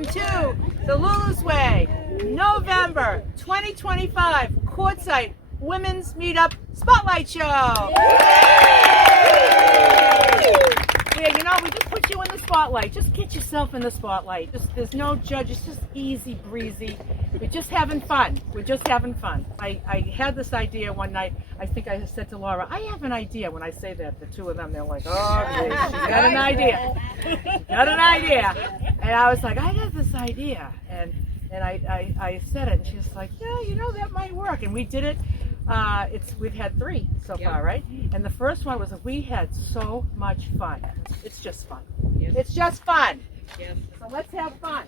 Welcome to the LULU'S Way, November 2025, Quartzsite Women's Meetup Spotlight Show. Yeah, you know, we just put you in the spotlight. Just get yourself in the spotlight. There's no judge. It's just easy breezy. We're just having fun. We're just having fun. I had this idea one night. I think I said to Laura, I have an idea. When I say that, the two of them, they're like, oh, geez, she got an idea. Got an idea. And I was like, I got this idea. And I said it, and she was like, yeah, you know, that might work. And we did it. We've had 3 so far, right? And the first one was we had so much fun. It's just fun. Yes. It's just fun. Yes. So let's have fun.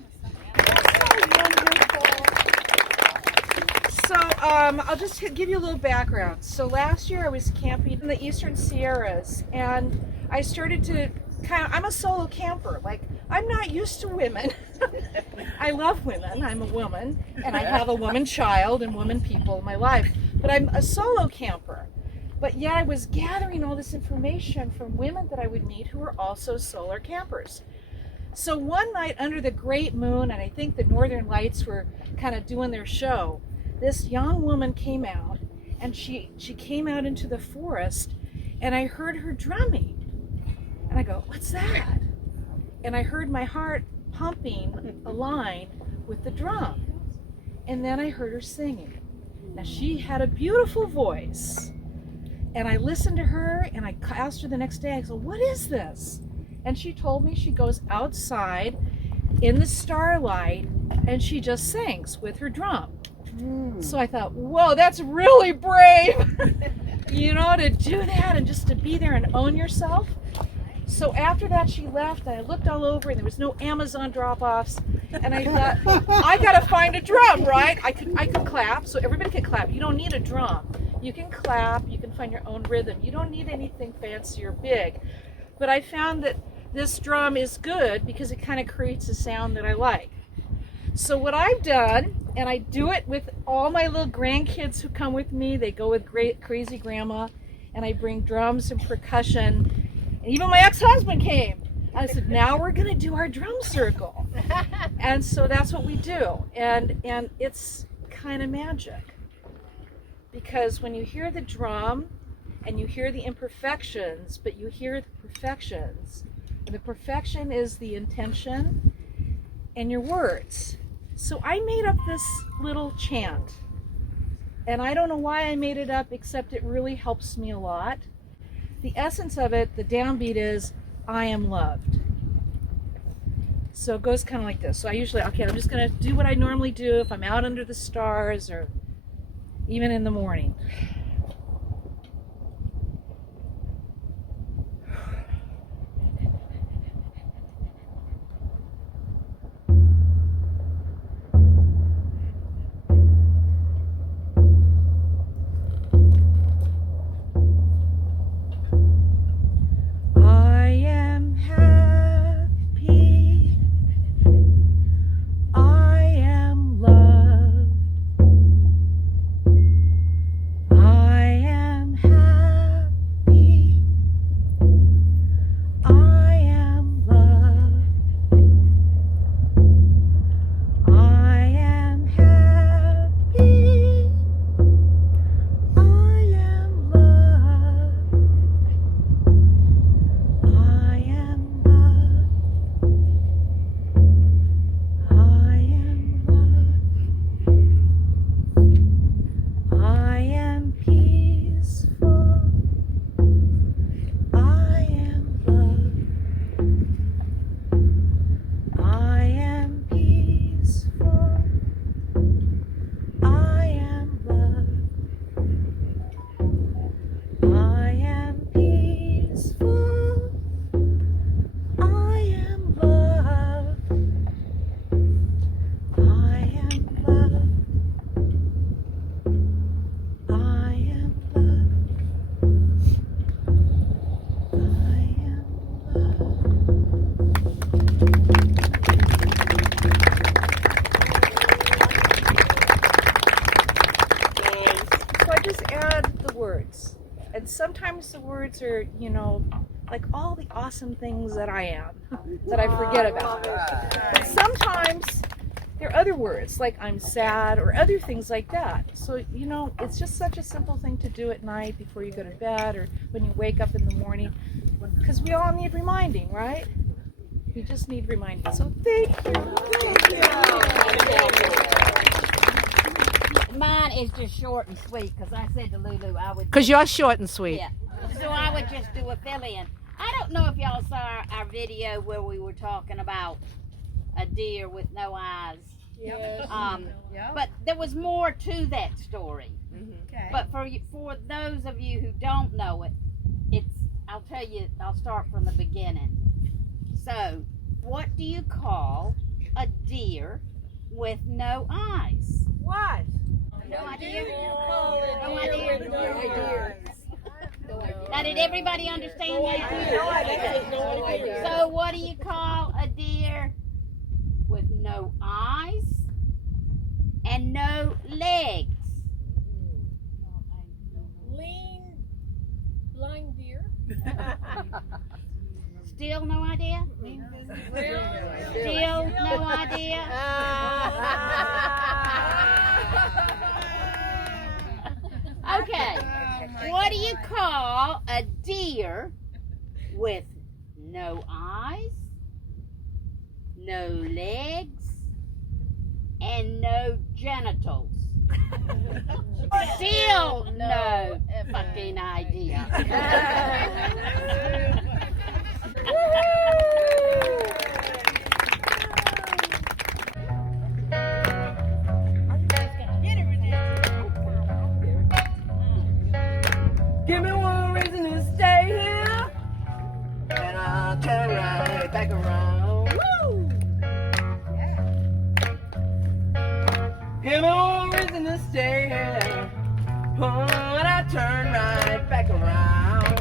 So I'll just give you a little background. So last year I was camping in the Eastern Sierras, and I started to I'm a solo camper. Like, I'm not used to women. I love women. I'm a woman, and I have a woman child and woman people in my life. But I'm a solo camper. But yet I was gathering all this information from women that I would meet who were also solar campers. So one night under the great moon, and I think the Northern Lights were kind of doing their show, this young woman came out, and she came out into the forest, and I heard her drumming. And I go, what's that? And I heard my heart pumping a line with the drum. And then I heard her singing. Now, she had a beautiful voice. And I listened to her, and I asked her the next day, I said, what is this? And she told me she goes outside in the starlight, and she just sings with her drum. So I thought, whoa, that's really brave, you know, to do that and just to be there and own yourself. So after that, she left, and I looked all over, and there was no Amazon drop-offs, and I thought, I gotta find a drum, right? I could clap, so everybody can clap. You don't need a drum. You can clap, you can find your own rhythm. You don't need anything fancy or big. But I found that this drum is good because it kind of creates a sound that I like. So what I've done, and I do it with all my little grandkids who come with me, they go with crazy grandma, and I bring drums and percussion. And even my ex-husband came. I said, now we're going to do our drum circle. And so that's what we do. And it's kind of magic. Because when you hear the drum and you hear the imperfections, but you hear the perfections, and the perfection is the intention and your words. So I made up this little chant. And I don't know why I made it up, except it really helps me a lot. The essence of it, the downbeat is, I am loved. So it goes kind of like this. So I usually, okay, I'm just going to do what I normally do if I'm out under the stars or even in the morning. And sometimes the words are, you know, like all the awesome things that I am, that I forget about. But sometimes there are other words, like I'm sad or other things like that. So, you know, it's just such a simple thing to do at night before you go to bed or when you wake up in the morning, because we all need reminding, right? We just need reminding. So thank you. Mine is just short and sweet because I said to Lulu I would. Because you're short and sweet. Yeah. So I would just do a fill-in. I don't know if y'all saw our video where we were talking about a deer with no eyes. Yes. But there was more to that story. Okay. But for those of you who don't know it, I'll tell you. I'll start from the beginning. So, what do you call a deer with no eyes? What? No idea. No idea. Now, did everybody understand that? No idea. So, what do you call a deer with no eyes and no legs? Blind deer. Still no idea? Still no idea? Okay. What do you call a deer with no eyes, no legs, and no genitals? Still no fucking idea. Give me one reason to stay here, and I'll turn right back around. Woo! Give me one reason to stay here, and I'll turn right back around.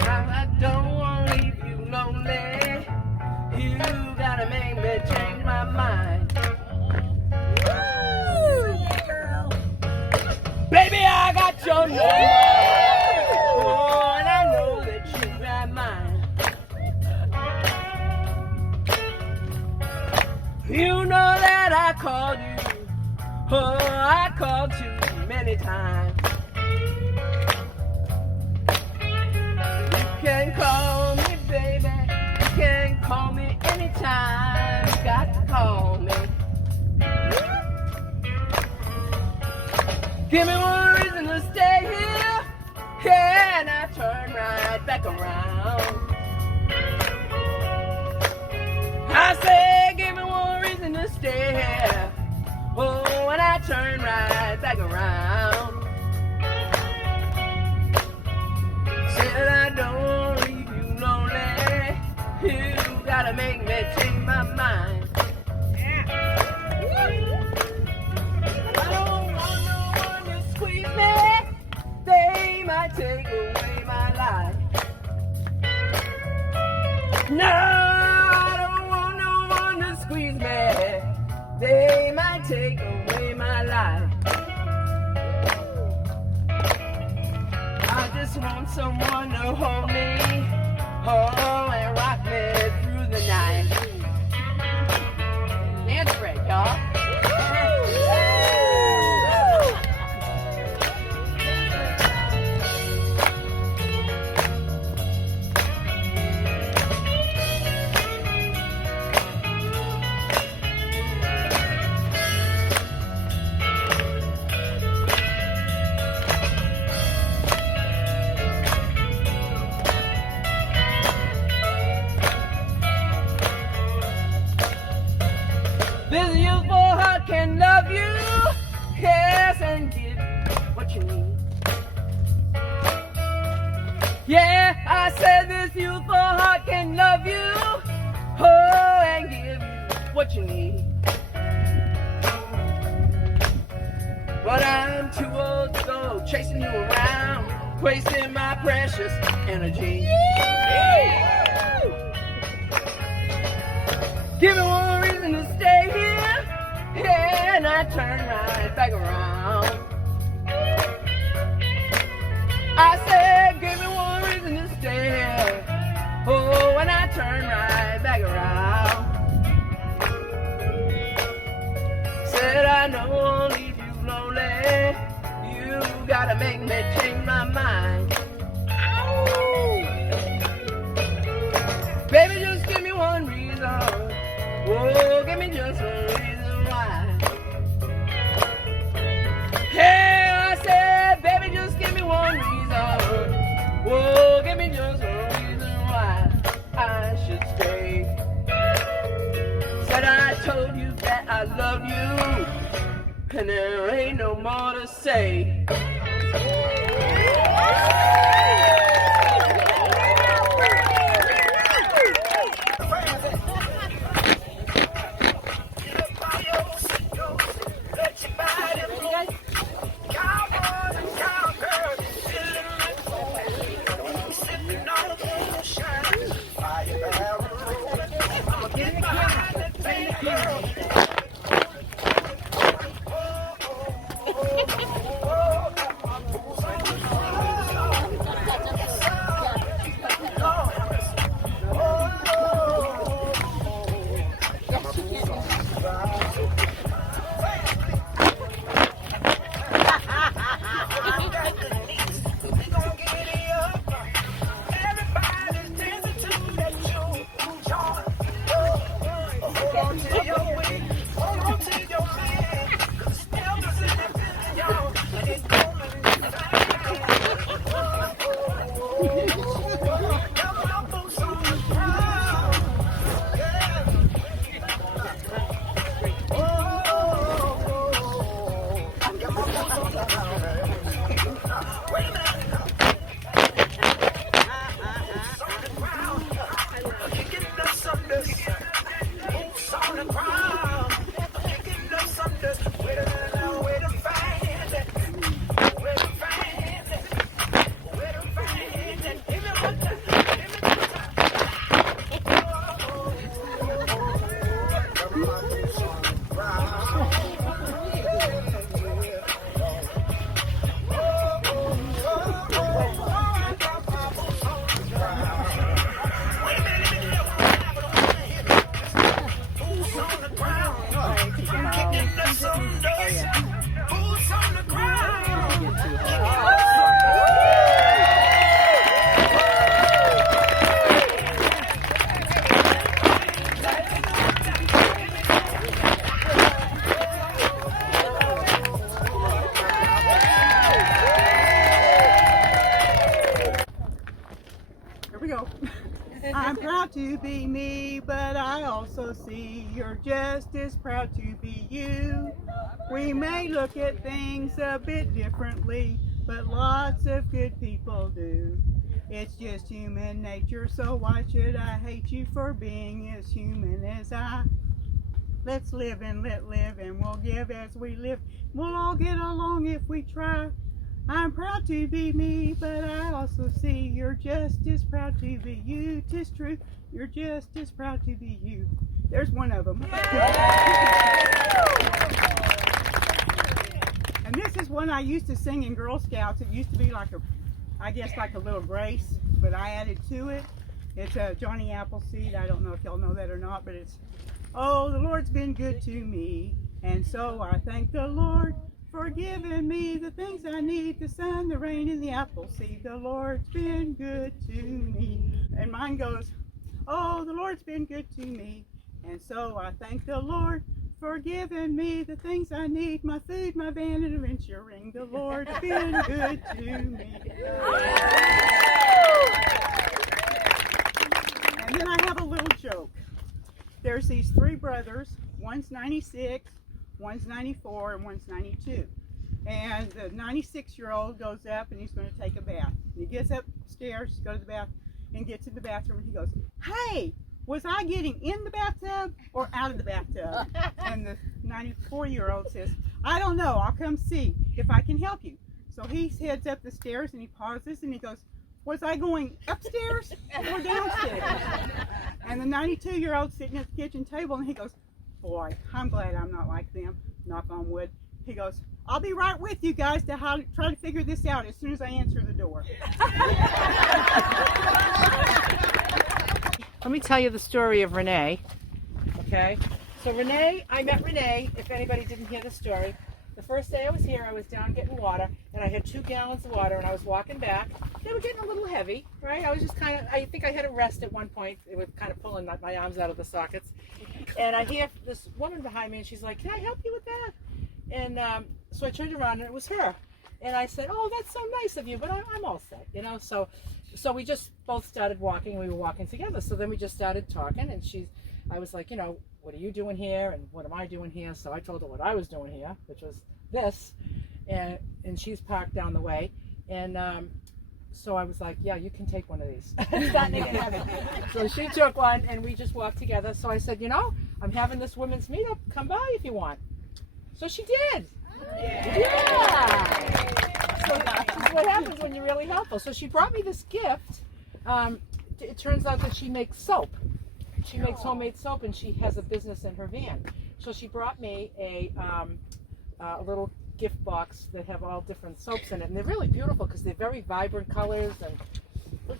I don't want to leave you lonely. You gotta make me change my mind. Baby, I got your number. Oh, and I know that you got mine. You know that I called you. Oh, I called you many times. You can call me, baby. You can call me anytime. You got to call me. Give me one reason to stay here, yeah, and I turn right back around. I say, give me one reason to stay here, oh, and I turn right back around. Said I don't leave you lonely, you gotta make me change my mind. They might take away my life. No, I don't want no one to squeeze me. They might take away my life. I just want someone to hold me, oh, and rock me through the night. Dance break, y'all. This youthful heart can love you, yes, and give you what you need. Yeah, I said this youthful heart can love you, oh, and give you what you need. But I'm too old to go chasing you around, wasting my precious energy. Give me one reason to stay here, yeah, and I turn right back around. I you, and there ain't no more to say. I'm proud to be me, but I also see you're just as proud to be you. We may look at things a bit differently, but lots of good people do. It's just human nature, so why should I hate you for being as human as I? Let's live and let live, and we'll give as we live. We'll all get along if we try. I'm proud to be me, but I also see you're just as proud to be you. 'Tis true, you're just as proud to be you. There's one of them. And this is one I used to sing in Girl Scouts. It used to be like I guess like a little grace, but I added to it. It's a Johnny Appleseed. I don't know if y'all know that or not, but it's, oh, the Lord's been good to me, and so I thank the Lord for giving me the things I need, the sun, the rain, and the apple seed. The Lord's been good to me. And mine goes, oh, the Lord's been good to me, and so I thank the Lord for giving me the things I need, my food, my van, and adventure ring. The Lord's been good to me. And then I have a little joke. There's these three brothers, one's 96, one's 94, and one's 92. And the 96-year-old goes up and he's going to take a bath. And he gets upstairs, goes to the bath, and gets in the bathroom, and he goes, hey, was I getting in the bathtub or out of the bathtub? And the 94-year-old says, I don't know, I'll come see if I can help you. So he heads up the stairs and he pauses and he goes, was I going upstairs or downstairs? And the 92-year-old sitting at the kitchen table and he goes, boy, I'm glad I'm not like them, knock on wood. He goes, I'll be right with you guys to try to figure this out as soon as I answer the door. Let me tell you the story of Renee, okay? So Renee, I met Renee, if anybody didn't hear the story. The first day I was here, I was down getting water, and I had 2 gallons of water, and I was walking back. They were getting a little heavy, right? I was just kind of, I think I had a rest at one point. It was kind of pulling my arms out of the sockets. And I hear this woman behind me, and she's like, can I help you with that? And so I turned around, and it was her. And I said, oh, that's so nice of you, but I'm all set, you know. So we just both started walking. We were walking together. So then we just started talking, and I was like, you know, what are you doing here, and what am I doing here? So I told her what I was doing here, which was this, and she's parked down the way, and so I was like, yeah, you can take one of these. It's not even heavy. So she took one, and we just walked together. So I said, you know, I'm having this women's meetup. Come by if you want. So she did. Yeah. So that's what happens when you're really helpful. So she brought me this gift. It turns out that she makes soap. She makes homemade soap, and she has a business in her van. So she brought me a little gift box that have all different soaps in it, and they're really beautiful because they're very vibrant colors. And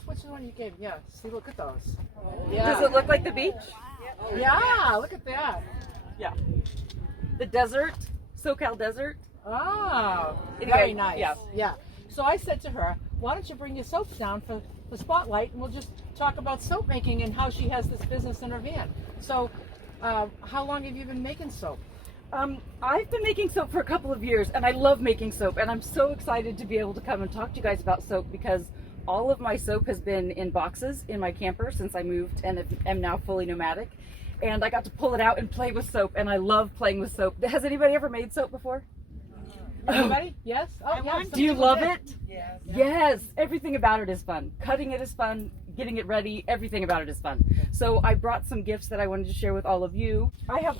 which one you gave? Yeah, see, look at those. Yeah. Does it look like the beach? Yeah, look at that. Yeah. The desert, SoCal desert. Oh, Anyway, very nice. yeah. Yeah. So I said to her, why don't you bring your soaps down for the spotlight, and we'll just talk about soap making and how she has this business in her van. So how long have you been making soap? I've been making soap for a couple of years, and I love making soap, and I'm so excited to be able to come and talk to you guys about soap because all of my soap has been in boxes in my camper since I moved and am now fully nomadic. And I got to pull it out and play with soap, and I love playing with soap. Has anybody ever made soap before? Anybody? Yes? Oh, yes. Do you love it? Yes. Yes. Everything about it is fun. Cutting it is fun. Getting it ready. Everything about it is fun. So I brought some gifts that I wanted to share with all of you. I have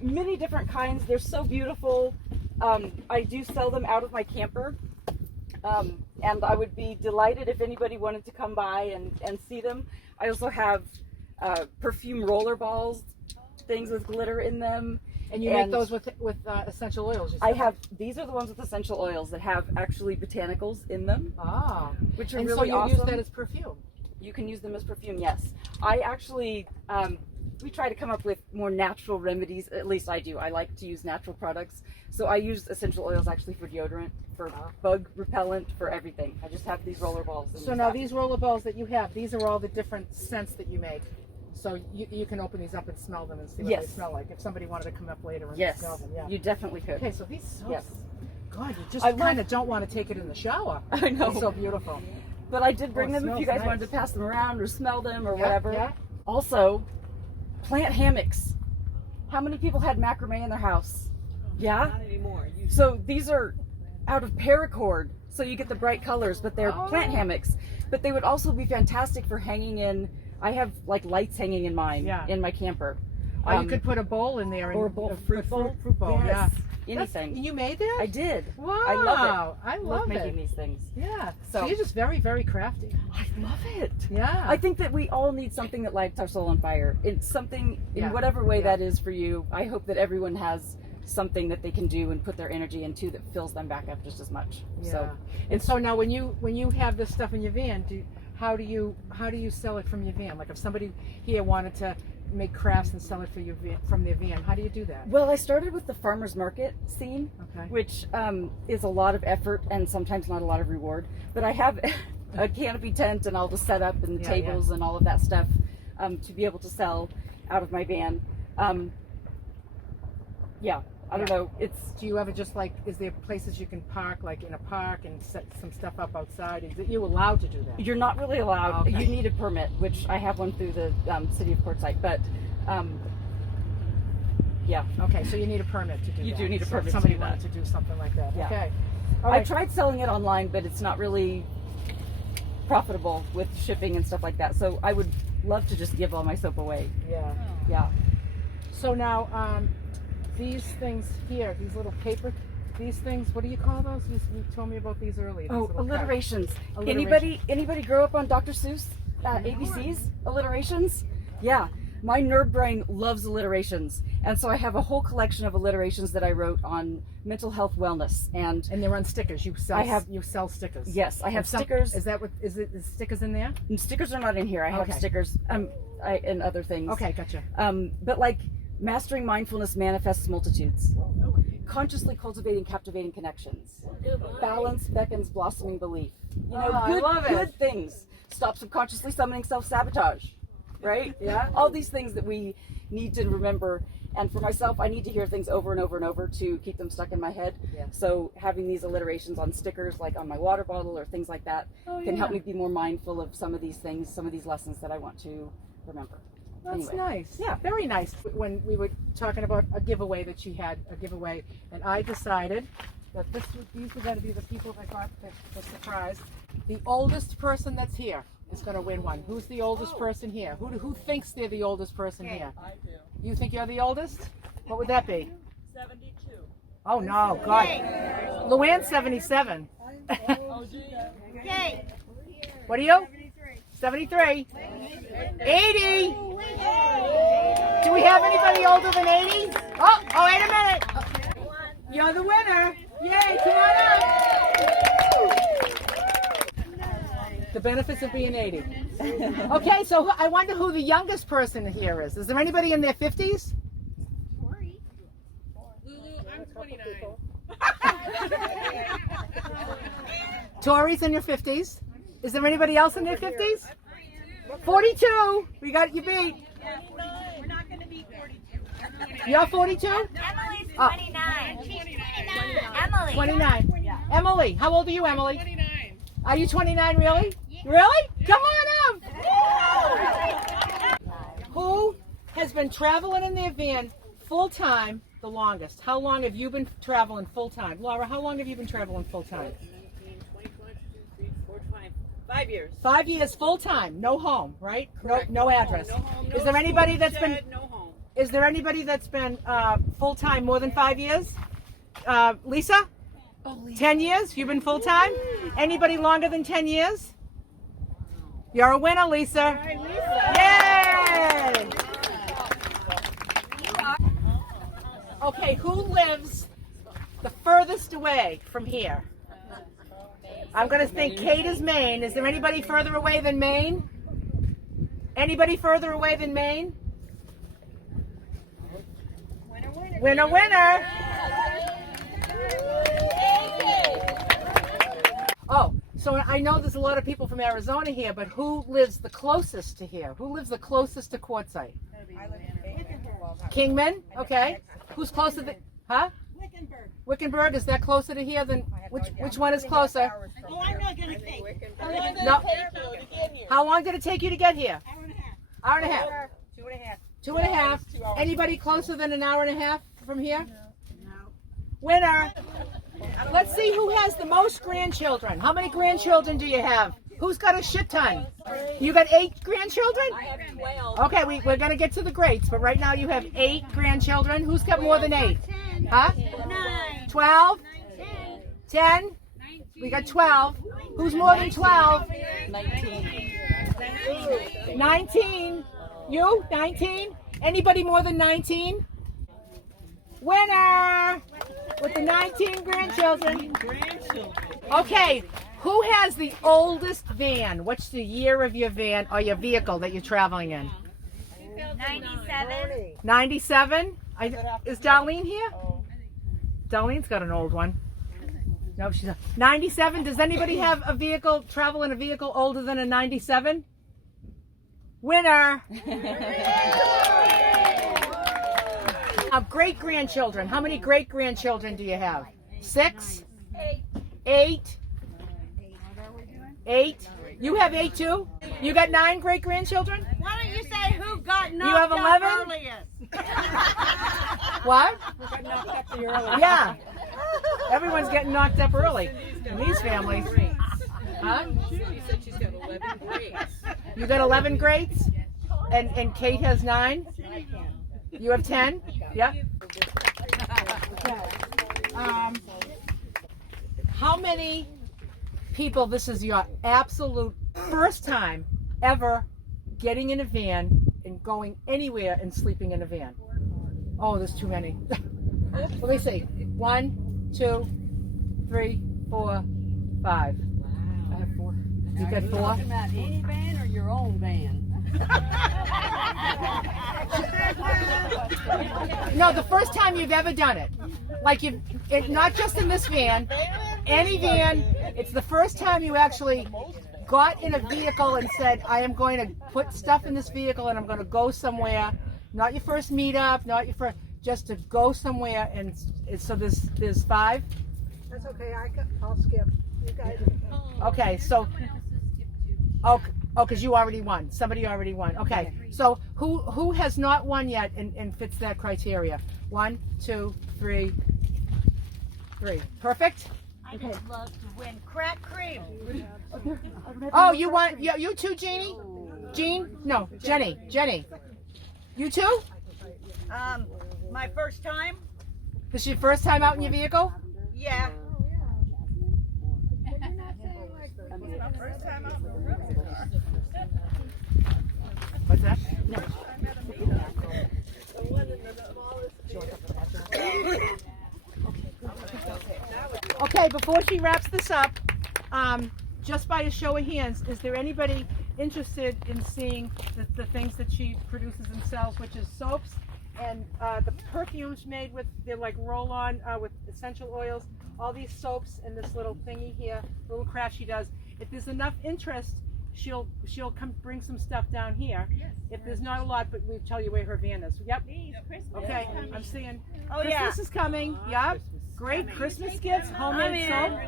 many different kinds. They're so beautiful. I do sell them out of my camper. And I would be delighted if anybody wanted to come by and see them. I also have perfume roller balls, things with glitter in them. And you make those with essential oils? These are the ones with essential oils that have actually botanicals in them. Ah. Which are and really so you awesome. use that as perfume? You can use them as perfume, yes. I actually, we try to come up with more natural remedies, at least I do. I like to use natural products. So I use essential oils actually for deodorant, for bug repellent, for everything. I just have these roller balls. So now these roller balls that you have, these are all the different scents that you make. So you can open these up and smell them and see what they smell like. If somebody wanted to come up later and smell them, you definitely could. Okay, so these soaps, Yes. God, you just kind of don't want to take it in the shower. I know. It's so beautiful. But I did bring it them if you smells guys wanted nice. to pass them around or smell them or whatever. Yeah. Also, plant hammocks. How many people had macrame in their house? Yeah? Not anymore. So these are out of paracord, so you get the bright colors, but they're plant hammocks. But they would also be fantastic for hanging in. I have like lights hanging in mine in my camper. You could put a bowl in there. Or a and bowl, a fruit bowl. Yes. Yeah. Anything. You made that? I did. Wow. I love it. I love making it. these things. Yeah. So- So you're just very, very crafty. I love it. Yeah. I think that we all need something that lights our soul on fire. It's something in whatever way that is for you. I hope that everyone has something that they can do and put their energy into that fills them back up just as much. Yeah. So and so now when you have this stuff in your van, how do you sell it from your van? Like if somebody here wanted to make crafts and sell it for your van, from their van, how do you do that? well, I started with the farmers market scene, Okay. which is a lot of effort and sometimes not a lot of reward. But I have a canopy tent and all the setup and the tables and all of that stuff to be able to sell out of my van. I don't know. Do you ever just like, is there places you can park, like in a park, and set some stuff up outside? Is you allowed to do that? You're not really allowed. Okay. You need a permit, which I have one through the city of Quartzsite. But Okay, so you need a permit to do that. You do need a So permit if to somebody do that. wanted to do something like that. Yeah. Okay. All I right. tried selling it online, but it's not really profitable with shipping and stuff like that. So I would love to just give all my soap away. Yeah. Yeah. So now, these things here, these little paper, these things, what do you call those? You told me about these earlier. Oh, these little alliterations. Alliteration. Anybody grow up on Dr. Seuss? ABCs? Alliterations? Yeah. My nerd brain loves alliterations. And so I have a whole collection of alliterations that I wrote on mental health wellness. And And they're on stickers. You sell stickers. yes, I have And stickers. Is the stickers in there? And stickers are not in here. I have Okay. stickers and other things. Okay, gotcha. But like mastering mindfulness manifests multitudes. Consciously cultivating captivating connections. Balance beckons blossoming belief. You know, I love it. good things. Stop subconsciously summoning self-sabotage. Right? Yeah. All these things that we need to remember. And for myself, I need to hear things over and over and over to keep them stuck in my head. Yeah. So having these alliterations on stickers, like on my water bottle or things like that, can help me be more mindful of some of these things, some of these lessons that I want to remember. That's Anyway. nice. Yeah, very nice. When we were talking about a giveaway that she had, and I decided that these were going to be the people that got the surprise. The oldest person that's here is going to win one. Who's the oldest person here? Who thinks they're the oldest person here? I do. You think you're the oldest? What would that be? 72. Oh no, God. Luann's 77. Oh, gee. What are you? 73. 80. Do we have anybody older than 80? Oh, wait a minute. You're the winner. Yay, come on up. The benefits of being 80. Okay, so I wonder who the youngest person here is. Is there anybody in their 50s? Lulu, I'm 29. Tori's in your 50s. Is there anybody else in their 50s? 42. We got you beat. We're not going to be 42. You're 42? Emily's 29. She's 29. Emily. 29. Emily, how old are you, Emily? 29. Are you 29 really? Really? Come on up. Who has been traveling in their van full time the longest? How long have you been traveling full time? Laura, how long have you been traveling full time? 5 years. 5 years full time, no home, right? Correct. No address. No home, no Is there anybody that's been shed, no home. Is there anybody that's been full time more than 5 years? Lisa? 10 years? You've been full time? Anybody longer than 10 years? You're a winner, Lisa. Yay! Okay, who lives the furthest away from here? I'm going to think Kate is Maine. Is there anybody further away than Maine? Anybody further away than Maine? Winner, winner. Oh, so I know there's a lot of people from Arizona here, but who lives the closest to here? Who lives the closest to Quartzsite? Kingman? Okay. Who's closer than, huh? Wickenburg, is that closer to here than, which one is closer? Oh, I'm not going to think. No. How long did it take you to get here? Hour and a half. 2.5. 2.5. Anybody closer than an hour and a half from here? No. Winner. Let's see who has the most grandchildren. How many grandchildren do you have? Who's got a shit ton? You got 8 grandchildren? I have 12. Okay, we're going to get to the greats, but right now you have 8 grandchildren. Who's got more than 8? Huh? 9. 12? 10? We got 12. Who's more than 12? 19. 19. You? 19? Anybody more than 19? Winner! With the 19 grandchildren. Okay, who has the oldest van? What's the year of your van or your vehicle that you're traveling in? 97. 97? Is Darlene here? Darlene's got an old one. No, she's not. 97. Does anybody have a vehicle, travel in a vehicle older than a 97? Winner! Great grandchildren. How many great grandchildren do you have? 6? 8? 8? You have 8 too? You got 9 great grandchildren? Why don't you say who got knocked You have 11? out earliest? What? Yeah. Everyone's getting knocked up early in these families. Huh? She said she's got 11 grades. You got 11 greats? And Kate has 9? You have 10? Yeah. How many people, this is your absolute first time ever getting in a van and going anywhere and sleeping in a van? Oh, there's too many. Let me see. 1, 2, 3, 4, 5. I have 4. You got 4? Talking about any van or your own van? No, the first time you've ever done it. Like not just in this van, any van. It's the first time you actually got in a vehicle and said, I am going to put stuff in this vehicle and I'm going to go somewhere not your first meetup, not your first, just to go somewhere. And so there's 5. That's okay. I'll skip. You guys. Okay, so because you already won. Somebody already won. Okay, so who has not won yet and fits that criteria? 1, 2, 3. Perfect. I just love to win crack cream. Oh, you want you too, Jeannie? Jean? No, Jenny. You too? My first time? This is your first time out in your vehicle? Yeah. What's that? Okay, before she wraps this up, just by a show of hands, is there anybody interested in seeing the things that she produces and sells, which is soaps and the perfumes made with, they're like roll-on with essential oils, all these soaps and this little thingy here, little craft she does. If there's enough interest, she'll come bring some stuff down here. If there's not a lot, but we'll tell you where her van is. Yep. Okay, I'm seeing Christmas is coming. Yep. Great Christmas gifts, homemade soap.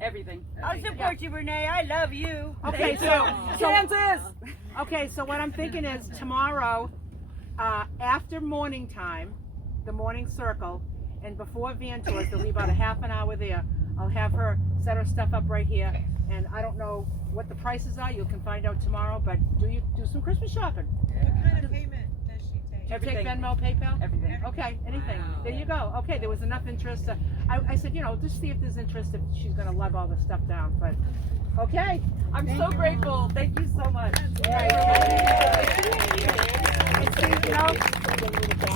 Everything. I'll support you, Renee. I love you. Okay, Kansas. Okay, so what I'm thinking is tomorrow, after morning time, the morning circle, and before van tours, there'll be about a half an hour there. I'll have her set her stuff up right here, and I don't know what the prices are. You can find out tomorrow. But do some Christmas shopping. What kind of payment does she take? Do you take Venmo, PayPal? Everything. Okay, anything. There you go. Okay, there was enough interest. I said, just see if there's interest if she's going to lug all the stuff down. But okay. I'm so grateful. Thank you so much.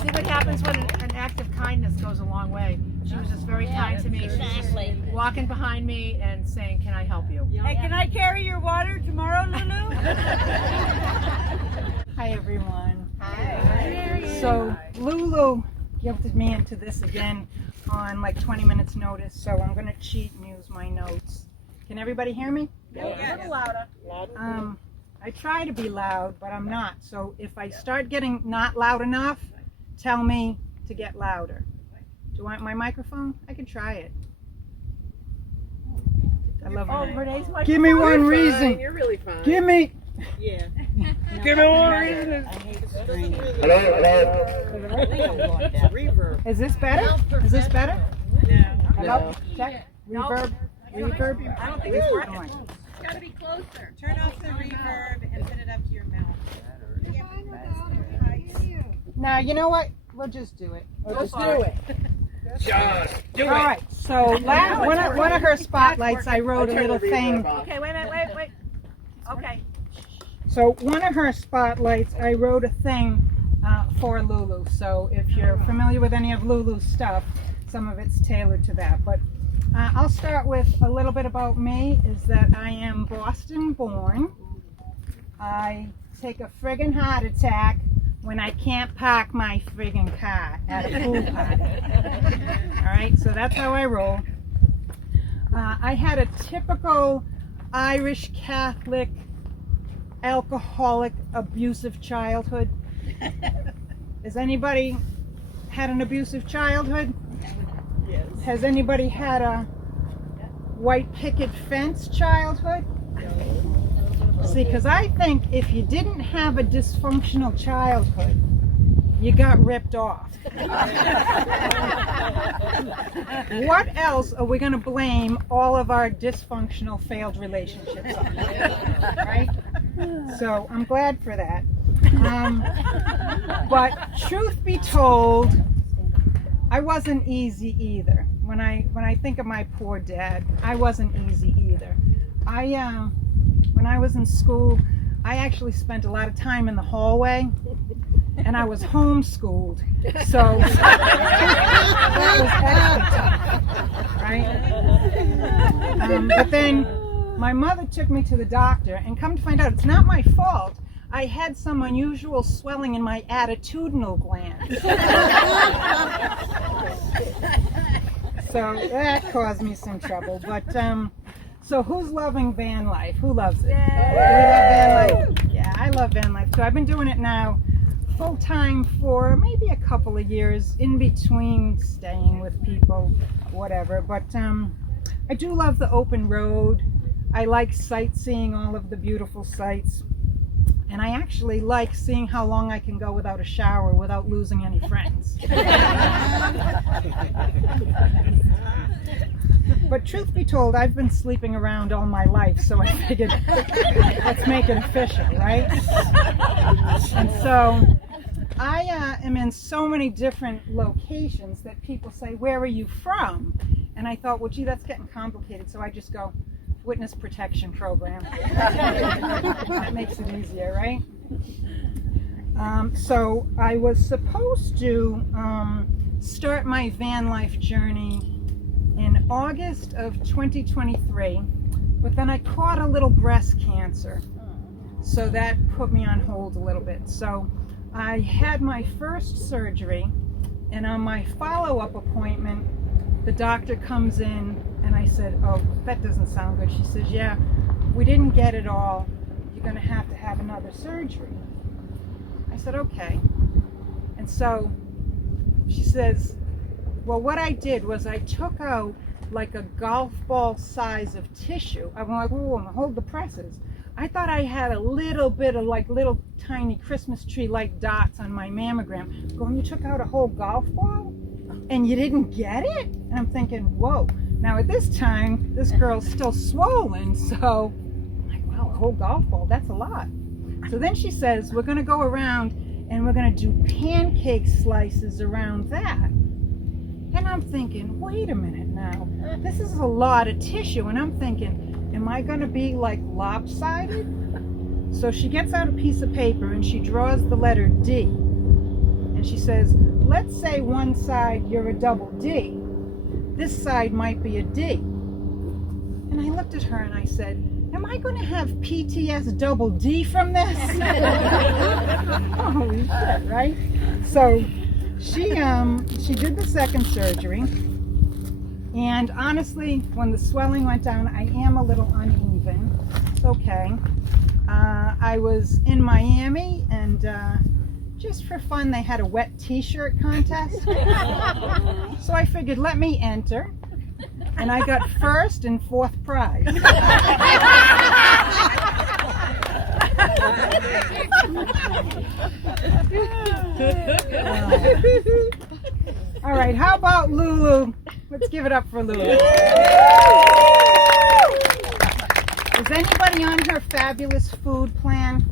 See what happens when an act of kindness goes a long way. She was just very kind to me. She was just walking behind me and saying, "Can I help you?" Hey, can I carry your water tomorrow, Lulu? Hi everyone. Hi. So Lulu guilted me into this again on like 20 minutes notice, so I'm going to cheat and use my notes. Can everybody hear me? Yeah. A little louder. I try to be loud, but I'm not. So if I start getting not loud enough, tell me to get louder. Do you want my microphone? I can try it. I love Renee. Renee's microphone. Give me one reason. You're really fine. Give me. Yeah. Give me one reason. Reverb. Is this better? Is this better? No. Hello? Check. Reverb. Reverb. I don't think it's working. It's got to be closer. Turn off the reverb and put it up to your mouth. Now, you know what? We'll just do it. Let's do it. All right. So one of her spotlights, I wrote a little thing. Okay, wait. Okay. So one of her spotlights, I wrote a thing for Lulu. So if you're familiar with any of Lulu's stuff, some of it's tailored to that. But I'll start with a little bit about me, is that I am Boston born. I take a friggin' heart attack when I can't park my friggin' car at a pool party. All right, so that's how I roll. I had a typical Irish Catholic, alcoholic, abusive childhood. Has anybody had an abusive childhood? Yes. Has anybody had a white picket fence childhood? See, because I think if you didn't have a dysfunctional childhood, you got ripped off. What else are we going to blame all of our dysfunctional failed relationships on? Right? So I'm glad for that. But truth be told, I wasn't easy either. When I think of my poor dad, I wasn't easy either. When I was in school, I actually spent a lot of time in the hallway, and I was homeschooled, so that was extra tough, right? But then my mother took me to the doctor, and come to find out, it's not my fault. I had some unusual swelling in my attitudinal gland. So that caused me some trouble. But so who's loving van life? Who loves it? Do we love van life? Yeah, I love van life. So I've been doing it now full time for maybe a couple of years in between staying with people, whatever. But I do love the open road. I like sightseeing all of the beautiful sights. And I actually like seeing how long I can go without a shower without losing any friends. But truth be told, I've been sleeping around all my life, so I figured let's make it official, right? And so I am in so many different locations that people say, where are you from? And I thought, well, gee, that's getting complicated, so I just go, witness protection program. That makes it easier, right? So I was supposed to start my van life journey in August of 2023, but then I caught a little breast cancer. So that put me on hold a little bit. So I had my first surgery, and on my follow-up appointment, the doctor comes in, and I said, oh, that doesn't sound good. She says, yeah, we didn't get it all. You're going to have another surgery. I said, okay. And so she says, well, what I did was I took out like a golf ball size of tissue. I'm like, whoa, hold the presses. I thought I had a little bit of like little tiny Christmas tree like dots on my mammogram. Going, you took out a whole golf ball and you didn't get it? And I'm thinking, whoa. Now at this time, this girl's still swollen, so I'm like, wow, a whole golf ball, that's a lot. So then she says, we're gonna go around and we're gonna do pancake slices around that. And I'm thinking, wait a minute now, this is a lot of tissue. And I'm thinking, am I gonna be like lopsided? So she gets out a piece of paper and she draws the letter D. And she says, let's say one side you're a double D. This side might be a D. And I looked at her and I said, am I going to have PTS double D from this? Holy shit, right? So she did the second surgery. And honestly, when the swelling went down, I am a little uneven. It's okay. I was in Miami, and just for fun, they had a wet t-shirt contest. So I figured, let me enter. And I got first and fourth prize. All right, how about Lulu? Let's give it up for Lulu. Is anybody on her fabulous food plan?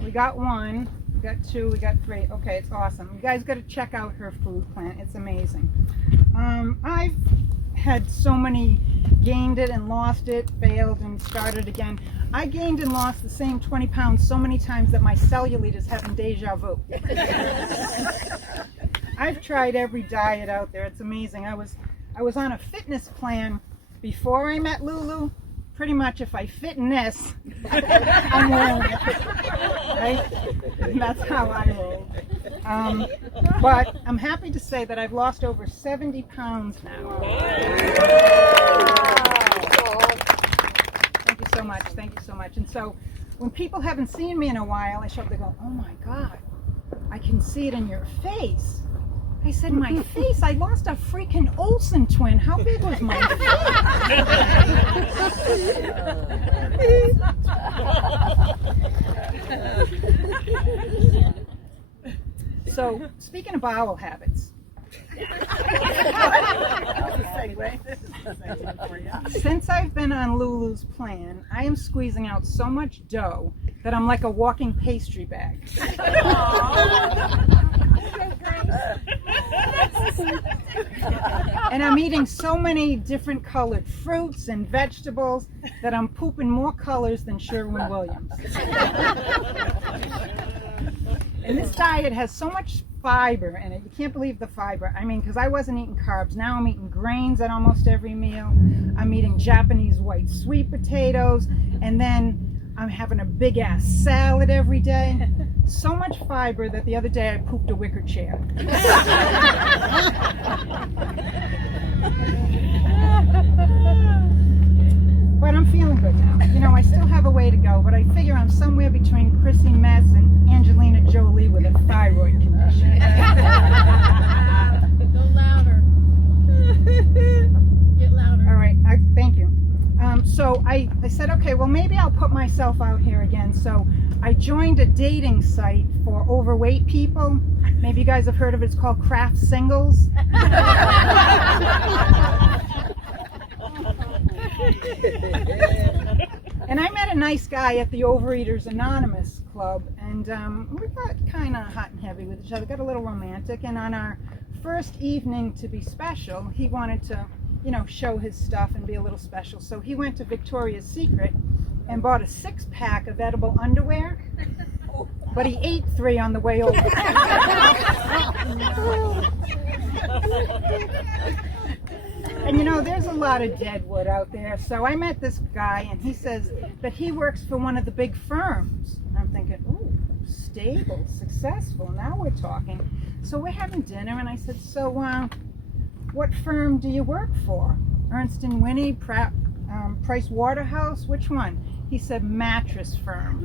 We got one. We got two, we got three. Okay, it's awesome. You guys got to check out her food plan. It's amazing. I've had so many, gained it and lost it, failed and started again. I gained and lost the same 20 pounds so many times that my cellulite is having deja vu. I've tried every diet out there. It's amazing. I was on a fitness plan before I met Lulu. Pretty much if I fit in this, I'm wearing it, right? And that's how I roll. But I'm happy to say that I've lost over 70 pounds now. Thank you so much, thank you so much. And so when people haven't seen me in a while, I show up, they go, oh my God, I can see it in your face. I said, my face? I lost a freaking Olsen twin. How big was my face? So, speaking of bowel habits, since I've been on Lulu's plan, I am squeezing out so much dough that I'm like a walking pastry bag. And I'm eating so many different colored fruits and vegetables that I'm pooping more colors than Sherwin-Williams. And this diet has so much fiber in it. You can't believe the fiber. I mean, because I wasn't eating carbs. Now I'm eating grains at almost every meal. I'm eating Japanese white sweet potatoes. And then I'm having a big ass salad every day. So much fiber that the other day I pooped a wicker chair. But I'm feeling good now. You know, I still have a way to go, but I figure I'm somewhere between Chrissy Metz and Angelina Jolie with a thyroid condition. Go louder. Get louder. All right, thank you. So I said, okay, well, maybe I'll put myself out here again. So I joined a dating site for overweight people. Maybe you guys have heard of it. It's called Craft Singles. And I met a nice guy at the Overeaters Anonymous Club, and we got kind of hot and heavy with each other, got a little romantic, and on our first evening to be special, he wanted to, you know, show his stuff and be a little special. So he went to Victoria's Secret and bought a 6-pack of edible underwear, but he ate 3 on the way over. And you know, there's a lot of dead wood out there. So I met this guy, and he says that he works for one of the big firms. And I'm thinking, ooh, stable, successful, now we're talking. So we're having dinner, and I said, so what firm do you work for? Ernst & Winnie, Price Waterhouse, which one? He said, mattress firm.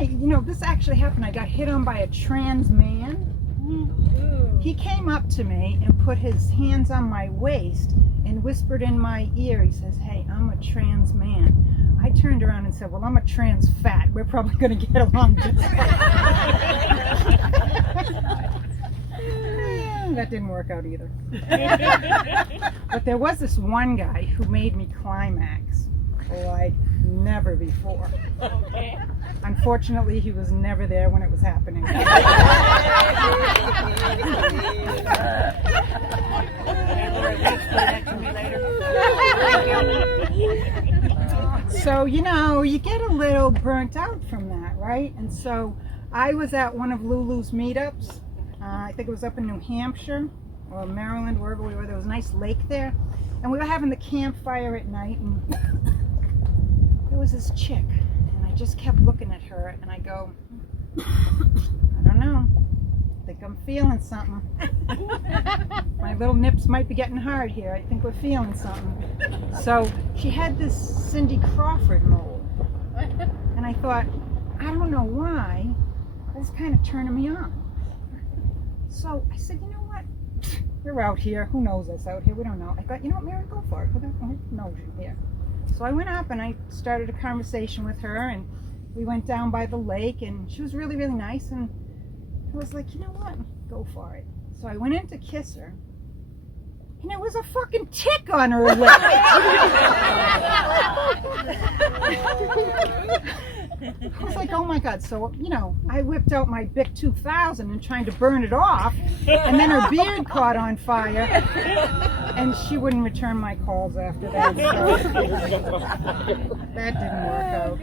You know, this actually happened. I got hit on by a trans man. He came up to me and put his hands on my waist and whispered in my ear. He says, hey, I'm a trans man. I turned around and said, well, I'm a trans fat. We're probably going to get along just that didn't work out either. But there was this one guy who made me climax like never before. Okay. Unfortunately, he was never there when it was happening. So, you know, you get a little burnt out from that, right? And so I was at one of Lulu's meetups. I think it was up in New Hampshire or Maryland, wherever we were. There was a nice lake there. And we were having the campfire at night, and there was this chick. And I just kept looking at her, and I go, I don't know. I think I'm feeling something. My little nips might be getting hard here. I think we're feeling something. So she had this Cindy Crawford mold. And I thought, I don't know why, that's kind of turning me on. So I said, you know what? We're out here. Who knows us out here? We don't know. I thought, you know what, Mary, go for it. Who knows you here? So I went up and I started a conversation with her, and we went down by the lake, and she was really, really nice. And I was like, you know what? Go for it. So I went in to kiss her, and there was a fucking tick on her lip. I was like, oh my God. So, you know, I whipped out my Bic 2000 and trying to burn it off, and then her beard caught on fire, and she wouldn't return my calls after that. So that didn't work out.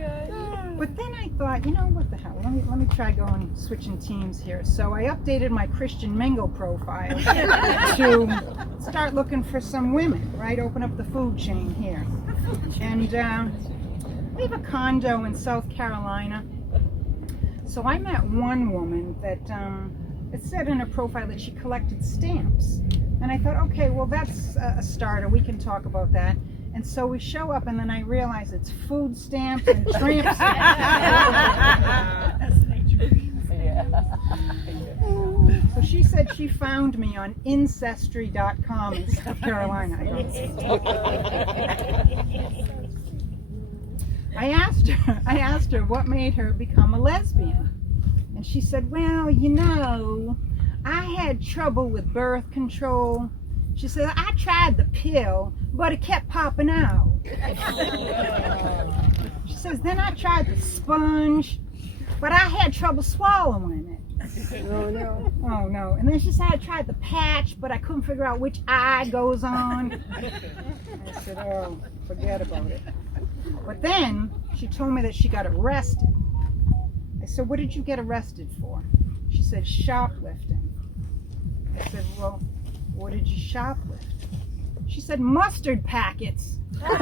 But then I thought, you know, what the hell? Let me try going switching teams here. So I updated my Christian Mingle profile to start looking for some women, right? Open up the food chain here. And we have a condo in South Carolina. So I met one woman that it said in her profile that she collected stamps. And I thought, okay, well, that's a starter. We can talk about that. And so we show up, and then I realize it's food stamps and tramp stamps. So she said she found me on Ancestry.com in South Carolina. I asked her what made her become a lesbian. And she said, well, you know, I had trouble with birth control. She said, I tried the pill, but it kept popping out. She says, then I tried the sponge, but I had trouble swallowing it. Oh no. Oh no. And then she said, I tried the patch, but I couldn't figure out which eye goes on. I said, oh, forget about it. But then she told me that she got arrested. I said, what did you get arrested for? She said, shoplifting. I said, well, what did you shoplift? She said, mustard packets. Oh my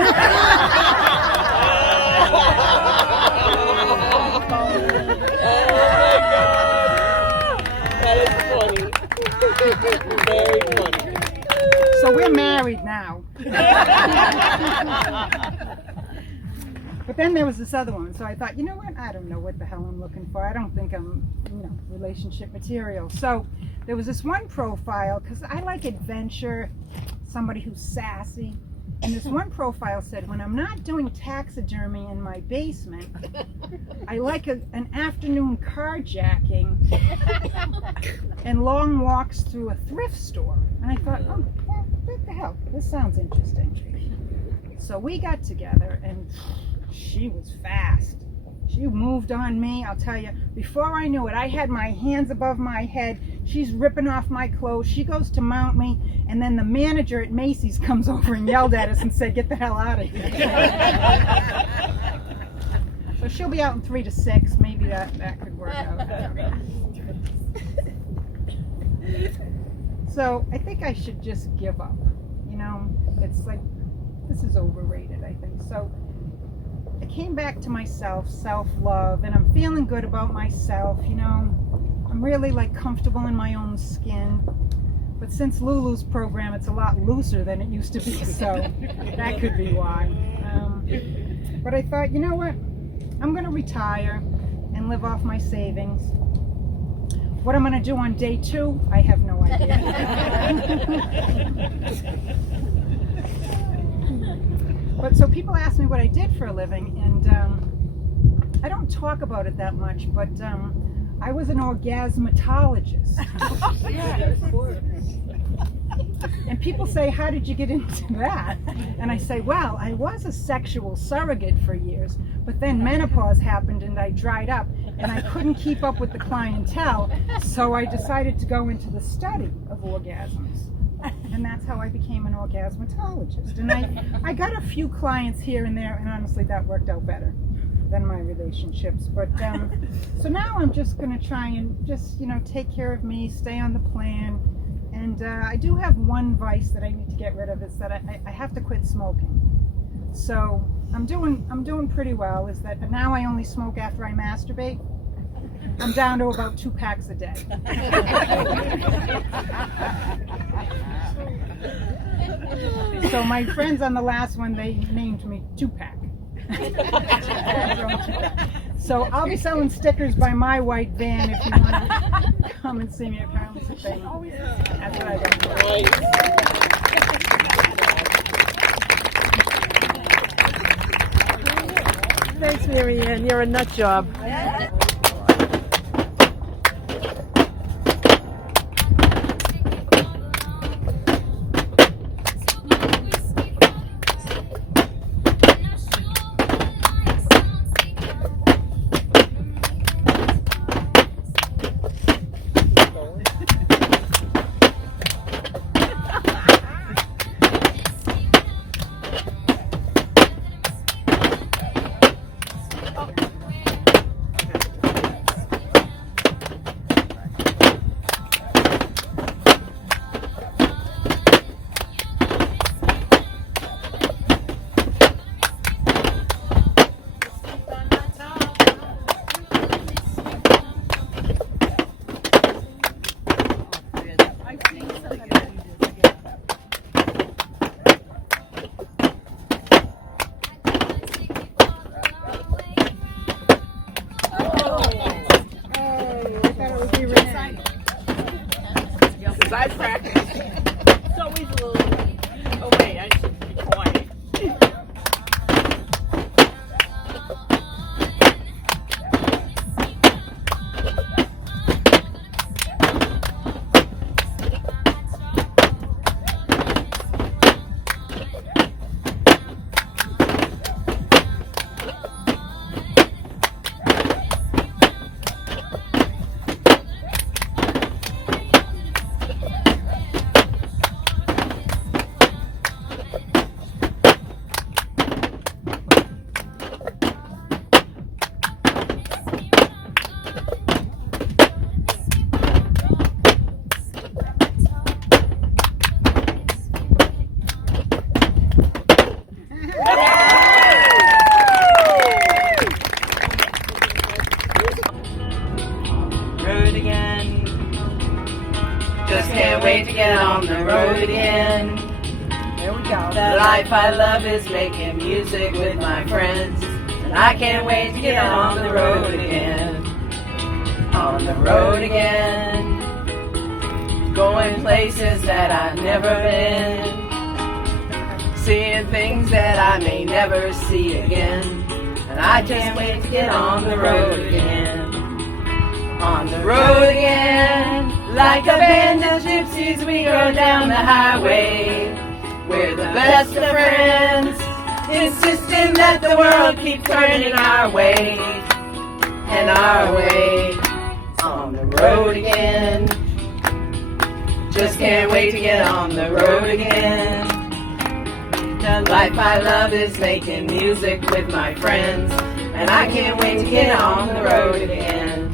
God! That is funny. Very funny. So we're married now. But then there was this other one, so I thought, you know what? I don't know what the hell I'm looking for. I don't think I'm, relationship material. So there was this one profile, because I like adventure, somebody who's sassy. And this one profile said, when I'm not doing taxidermy in my basement, I like an afternoon carjacking and long walks through a thrift store. And I thought, oh, well, what the hell? This sounds interesting. So we got together, and she was fast. She moved on me, I'll tell you. Before I knew it, I had my hands above my head. She's ripping off my clothes. She goes to mount me, and then the manager at Macy's comes over and yelled at us and said, get the hell out of here. So she'll be out in 3 to 6. Maybe that could work out. So I think I should just give up. It's like, this is overrated, I think. So I came back to myself, self-love, and I'm feeling good about myself. I'm really comfortable in my own skin. But since LULU'S program, it's a lot looser than it used to be, so that could be why. But I thought, you know what? I'm going to retire and live off my savings. What I'm going to do on day 2, I have no idea. But so people ask me what I did for a living, and I don't talk about it that much, but I was an orgasmatologist. And people say, how did you get into that? And I say, well, I was a sexual surrogate for years, but then menopause happened and I dried up and I couldn't keep up with the clientele, so I decided to go into the study of orgasms. And that's how I became an orgasmatologist. And I got a few clients here and there, and honestly that worked out better than my relationships. But so now I'm just going to try and just take care of me, stay on the plan. And I do have one vice that I need to get rid of. Is that I have to quit smoking. So I'm doing pretty well. Is that now I only smoke after I masturbate. I'm down to about 2 packs a day. So my friends on the last one, they named me 2-pack. So I'll be selling stickers by my white van if you want to come and see me. Apparently it's a thing. That's what I got. Thanks, Marianne. You're a nut job. I practice. It's always a little. Oh wait, I should be quiet. Road again. Just can't wait to get on the road again. There we The life I love is making music with my friends. And I can't wait to get on the road again. On the road again. Going places that I've never been. Seeing things that I may never see again. And I can't wait to get on the road again. On the road again. Like a band of gypsies we go down the highway. We're the best of friends, insisting that the world keeps turning our way. And our way. On the road again. Just can't wait to get on the road again. The life I love is making music with my friends. And I can't wait to get on the road again.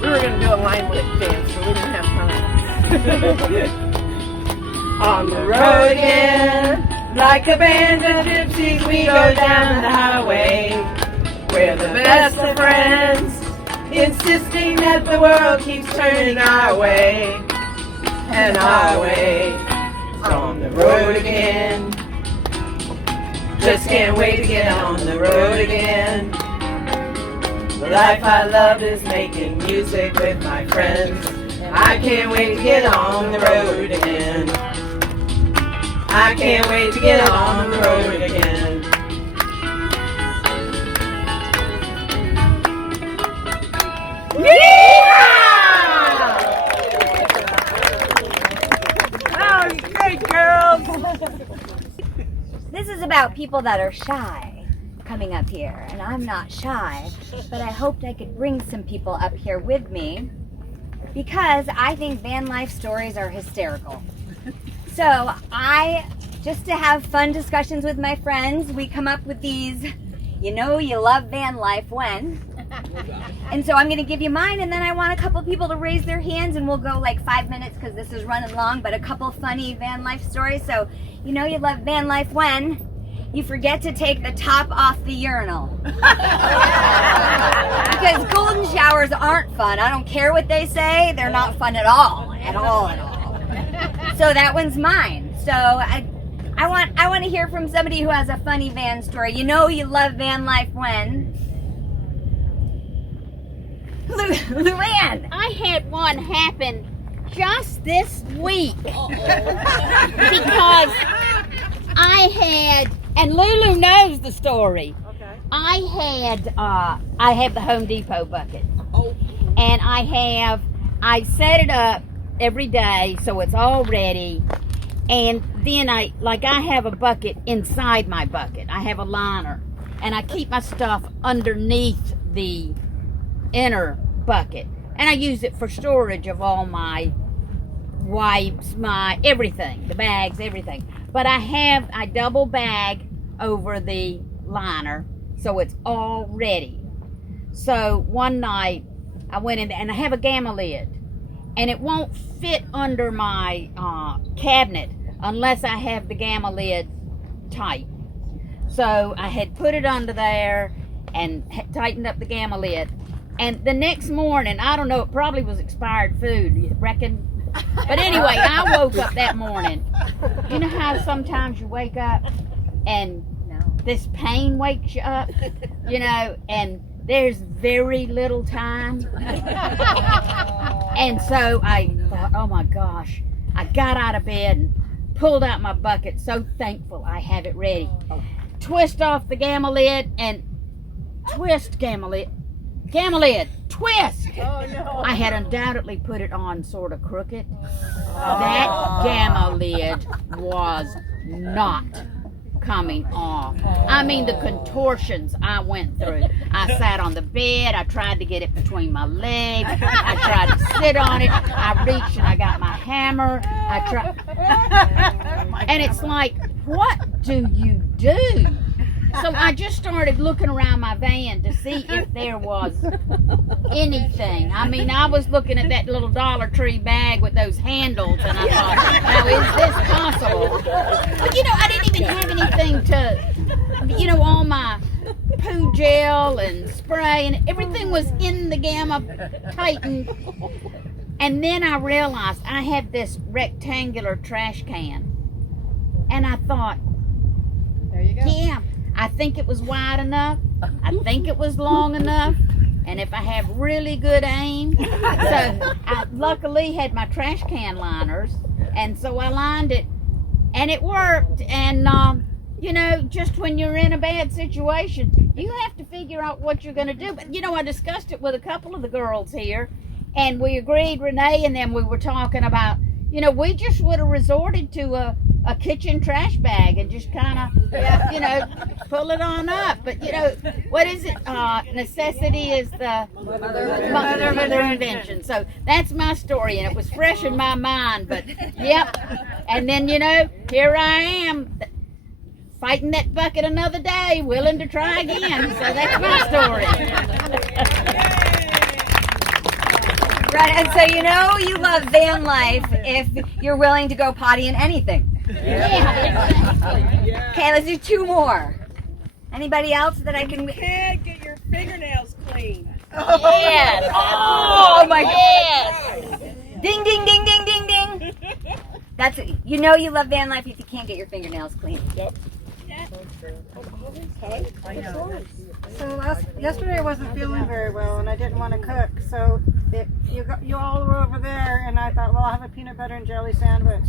We were going to do a line with dance, but we didn't have time. On the road again, like a band of gypsies, we go down the highway. We're the best of friends, insisting that the world keeps turning our way. And our way. On the road again. Just can't wait to get on the road again. The life I love is making music with my friends. I can't wait to get on the road again. I can't wait to get on the road again. Oh, you great girls. This is about people that are shy coming up here, and I'm not shy, but I hoped I could bring some people up here with me because I think van life stories are hysterical. So just to have fun discussions with my friends, we come up with these, you know you love van life when. And so I'm going to give you mine, and then I want a couple people to raise their hands, and we'll go like 5 minutes because this is running long, but a couple funny van life stories. So, you know you love van life when you forget to take the top off the urinal. Because golden showers aren't fun. I don't care what they say, they're not fun at all. At all, at all. So that one's mine. So I want to hear from somebody who has a funny van story. You know you love van life when. Luann! I had one happen just this week. Because I had, and Lulu knows the story. Okay. I have the Home Depot bucket. And I set it up every day so it's all ready. And then I have a bucket inside my bucket. I have a liner. And I keep my stuff underneath the inner bucket. And I use it for storage of all my wipes, my everything, the bags, everything. But I double bag over the liner so it's all ready. So one night I went in there, and I have a gamma lid, and it won't fit under my cabinet unless I have the gamma lid tight. So I had put it under there and tightened up the gamma lid. And the next morning, I don't know, it probably was expired food, you reckon? But anyway, I woke up that morning. You know how sometimes you wake up and this pain wakes you up, you know, and there's very little time. And so I thought, oh my gosh, I got out of bed and pulled out my bucket, so thankful I have it ready. Twist off the gamma lid and twist gamma lid, twist! Oh no. I had undoubtedly put it on sort of crooked. That gamma lid was not coming off. I mean, the contortions I went through. I sat on the bed. I tried to get it between my legs. I tried to sit on it. I reached and I got my hammer. I tried. And it's like, what do you do? So I just started looking around my van to see if there was anything. I mean, I was looking at that little Dollar Tree bag with those handles, and I thought, now is this possible? But you know, I didn't even have anything to, you know, all my poo gel and spray and everything was in the Gamma Titan. And then I realized I had this rectangular trash can, and I thought, There you go. yeah, I think it was wide enough. I think it was long enough. And if I have really good aim, so I luckily had my trash can liners, and so I lined it, and it worked. And you know, just when you're in a bad situation, you have to figure out what you're going to do. But you know, I discussed it with a couple of the girls here, and we agreed, Renee and them, we were talking about, you know, we just would have resorted to a kitchen trash bag and just kind of, you know, pull it on up. But, you know, what is it? Necessity is the mother of invention. So that's my story, and it was fresh in my mind. But, yep. And then, you know, here I am, fighting that bucket another day, willing to try again. So that's my story. Right, and so you know you love van life if you're willing to go potty in anything. Yeah. Okay, let's do 2 more. Anybody else that I can... Can't get your fingernails clean. Yes. Oh my Yes. Ding, ding, ding, ding, ding, ding. That's you know you love van life if you can't get your fingernails clean. Yep. So yesterday I wasn't feeling very well and I didn't want to cook. So you all were over there, and I thought, well, I'll have a peanut butter and jelly sandwich.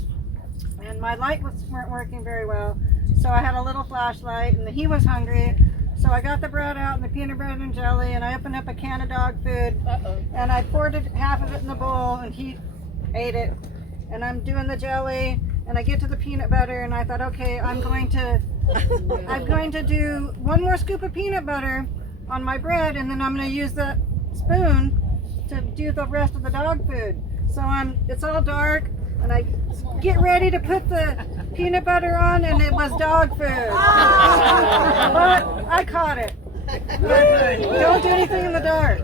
And my light weren't working very well, so I had a little flashlight, and he was hungry. So I got the bread out and the peanut butter and jelly, and I opened up a can of dog food, and I poured half of it in the bowl, and he ate it. And I'm doing the jelly, and I get to the peanut butter, and I thought, okay, I'm going to do 1 more scoop of peanut butter on my bread, and then I'm going to use the spoon to do the rest of the dog food. So it's all dark, and I get ready to put the peanut butter on, and it was dog food. But I caught it. Don't do anything in the dark.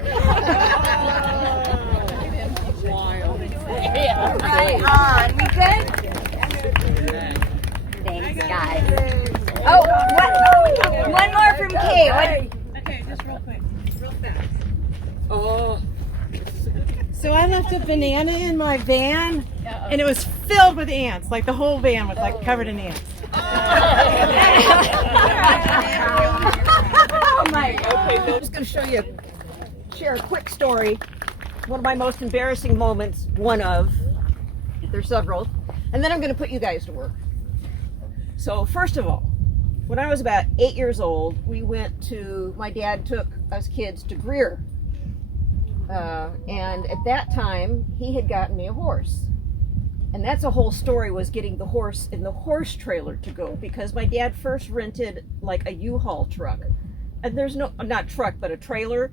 Right on. We good? Thanks, guys. Oh, what? 1 more from Kate. Okay, just real quick. Real fast. Oh. So I left a banana in my van, and it was filled with ants. Like the whole van was like covered in ants. Oh my God. I'm just going to share a quick story. One of my most embarrassing moments, there's several, and then I'm going to put you guys to work. So first of all, when I was about 8 years old, my dad took us kids to Greer. And at that time, he had gotten me a horse. And that's a whole story, was getting the horse in the horse trailer to go, because my dad first rented like a U-Haul truck. And there's not truck, but a trailer.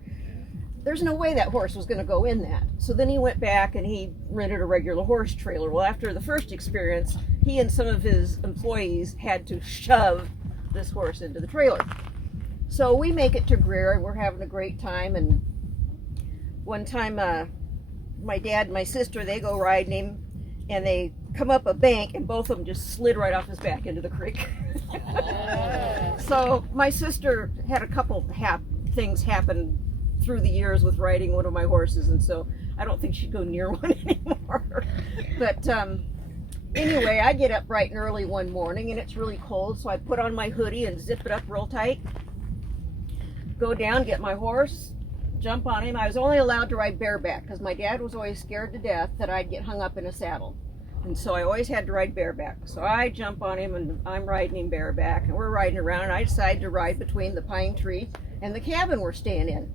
There's no way that horse was going to go in that. So then he went back and he rented a regular horse trailer. Well, after the first experience, he and some of his employees had to shove this horse into the trailer. So we make it to Greer, and we're having a great time. And one time, my dad and my sister, they go riding him, and they come up a bank, and both of them just slid right off his back into the creek. So my sister had a couple things happen through the years with riding one of my horses, and so I don't think she'd go near one anymore. But anyway, I get up bright and early one morning, and it's really cold, so I put on my hoodie and zip it up real tight, go down, get my horse, jump on him. I was only allowed to ride bareback because my dad was always scared to death that I'd get hung up in a saddle, and so I always had to ride bareback. So I jump on him, and I'm riding him bareback, and we're riding around, and I decide to ride between the pine tree and the cabin we're staying in.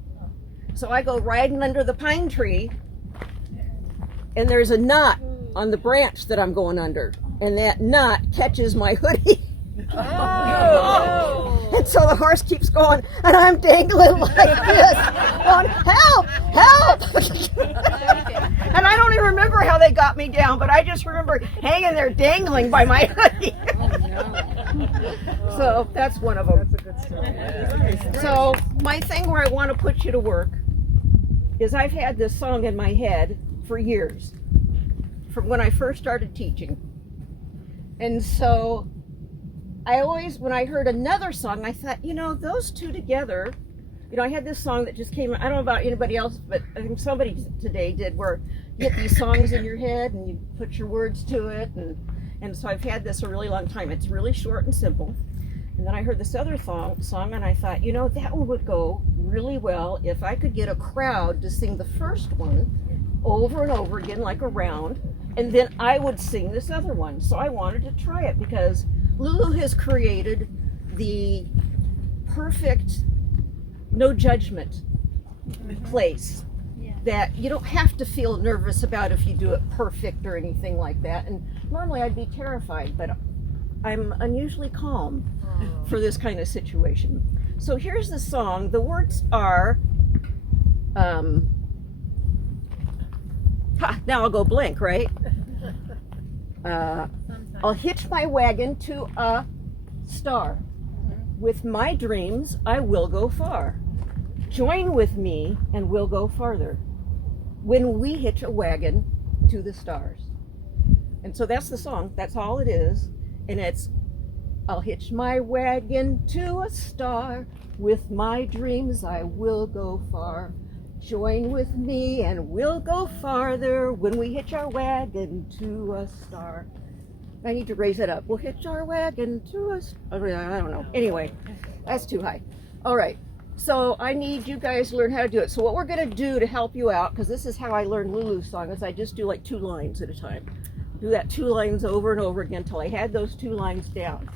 So I go riding under the pine tree, and there's a knot on the branch that I'm going under, and that knot catches my hoodie. Oh. And so the horse keeps going, and I'm dangling like this, going, help, help! And I don't even remember how they got me down, but I just remember hanging there dangling by my hoodie. So that's one of them. So my thing where I want to put you to work is I've had this song in my head for years, from when I first started teaching. And so I always, when I heard another song, I thought, you know, those two together, you know, I had this song that just came, I don't know about anybody else, but I think somebody today did, where you get these songs in your head and you put your words to it. And so I've had this a really long time. It's really short and simple. And then I heard this other song and I thought, you know, that one would go really well if I could get a crowd to sing the first one over and over again, like a round, and then I would sing this other one. So I wanted to try it because Lulu has created the perfect, no judgment place that you don't have to feel nervous about if you do it perfect or anything like that. And normally I'd be terrified, but I'm unusually calm for this kind of situation. So here's the song. The words are, now I'll go blank, right? I'll hitch my wagon to a star. With my dreams, I will go far. Join with me and we'll go farther when we hitch a wagon to the stars. And so that's the song. That's all it is. And it's, I'll hitch my wagon to a star. With my dreams, I will go far. Join with me and we'll go farther when we hitch our wagon to a star. I need to raise it up. We'll hitch our wagon to a star. I don't know. Anyway, that's too high. All right. So I need you guys to learn how to do it. So what we're going to do to help you out, because this is how I learned Lulu's song, is I just do like 2 lines at a time. Do that 2 lines over and over again until I had those 2 lines down.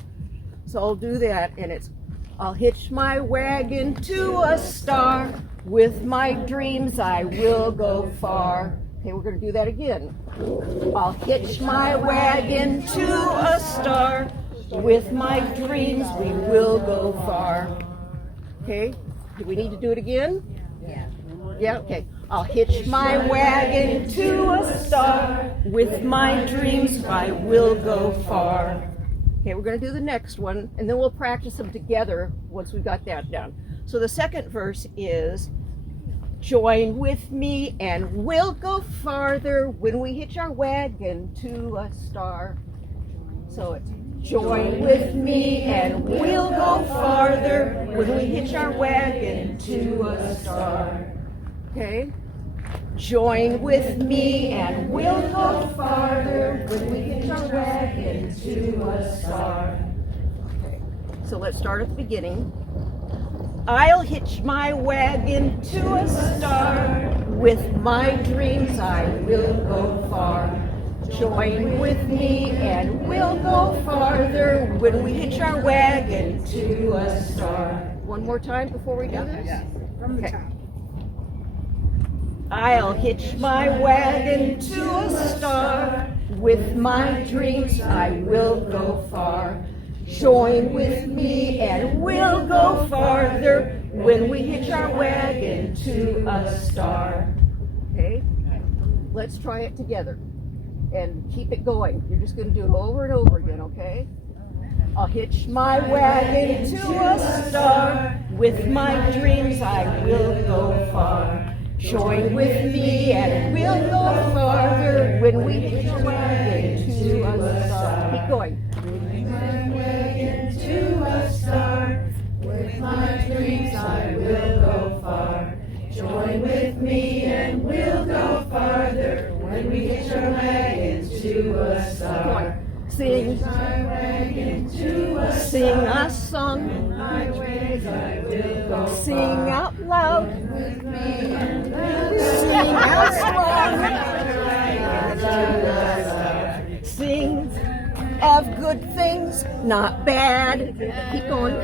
So I'll do that, and it's, I'll hitch my wagon to a star. With my dreams, I will go far. Okay, we're going to do that again. I'll hitch my wagon to a star. With my dreams, we will go far. Okay, do we need to do it again? Yeah, okay. I'll hitch my wagon to a star. With my dreams, I will go far. Okay, we're going to do the next one, and then we'll practice them together once we've got that down. So the second verse is, join with me and we'll go farther when we hitch our wagon to a star. So it's, join with me and we'll go farther when we hitch our wagon to a star. Okay? Join with me and we'll go farther when we hitch our wagon to a star. Okay. So let's start at the beginning. I'll hitch my wagon to a star. With my dreams I will go far. Join with me and we'll go farther when we hitch our wagon to a star. One more time before we do this? From the Okay. top. I'll hitch my wagon to a star. With my dreams I will go far. Join with me and we'll go farther when we hitch our wagon to a star. Okay? Let's try it together. And keep it going. You're just going to do it over and over again, okay? I'll hitch my wagon to a star. With my dreams I will go far. Join with me and we'll go farther when we hitch our wagon to a star. Keep going. To a star, with my dreams I will go far. Join with me and we'll go farther when we hitch our wagon to a star. Sing, sing a song, sing out loud, sing out strong, sing of good things, not bad. Keep going.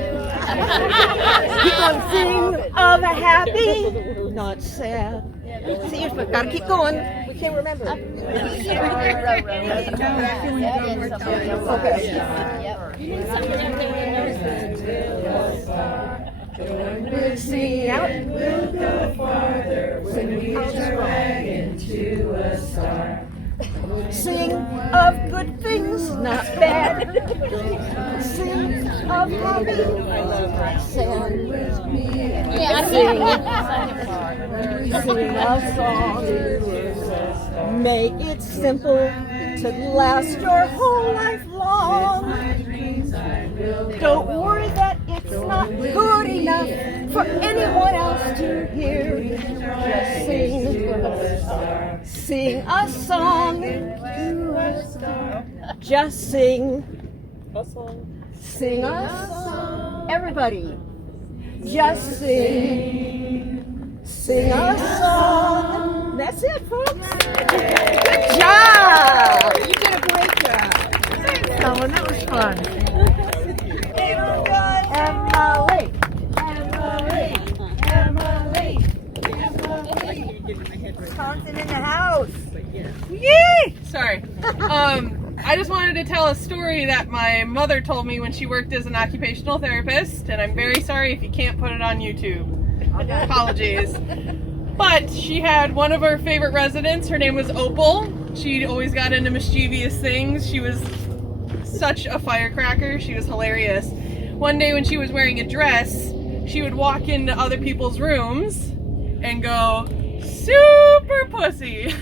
Keep going. Sing of a happy, not sad. See, you've got to keep going. We can't remember. Okay. Sing out. We'll go farther when we hitch our wagon to a star. Sing of good things, not bad. Sing of heaven. Sing with me. Sing a song. Make it simple to last your whole life long. Don't worry that it's not good enough for anyone else to hear. Just sing a song. Just sing a song. Sing a song. Everybody, just sing a song. That's it, folks. Good job. You did a great job. Thanks, Ellen. That was fun. Emily. Wisconsin in the house. Yay! Sorry. I just wanted to tell a story that my mother told me when she worked as an occupational therapist, and I'm very sorry if you can't put it on YouTube. Apologies. But she had one of her favorite residents. Her name was Opal. She always got into mischievous things. She was such a firecracker. She was hilarious. One day when she was wearing a dress, she would walk into other people's rooms and go, "Super pussy." It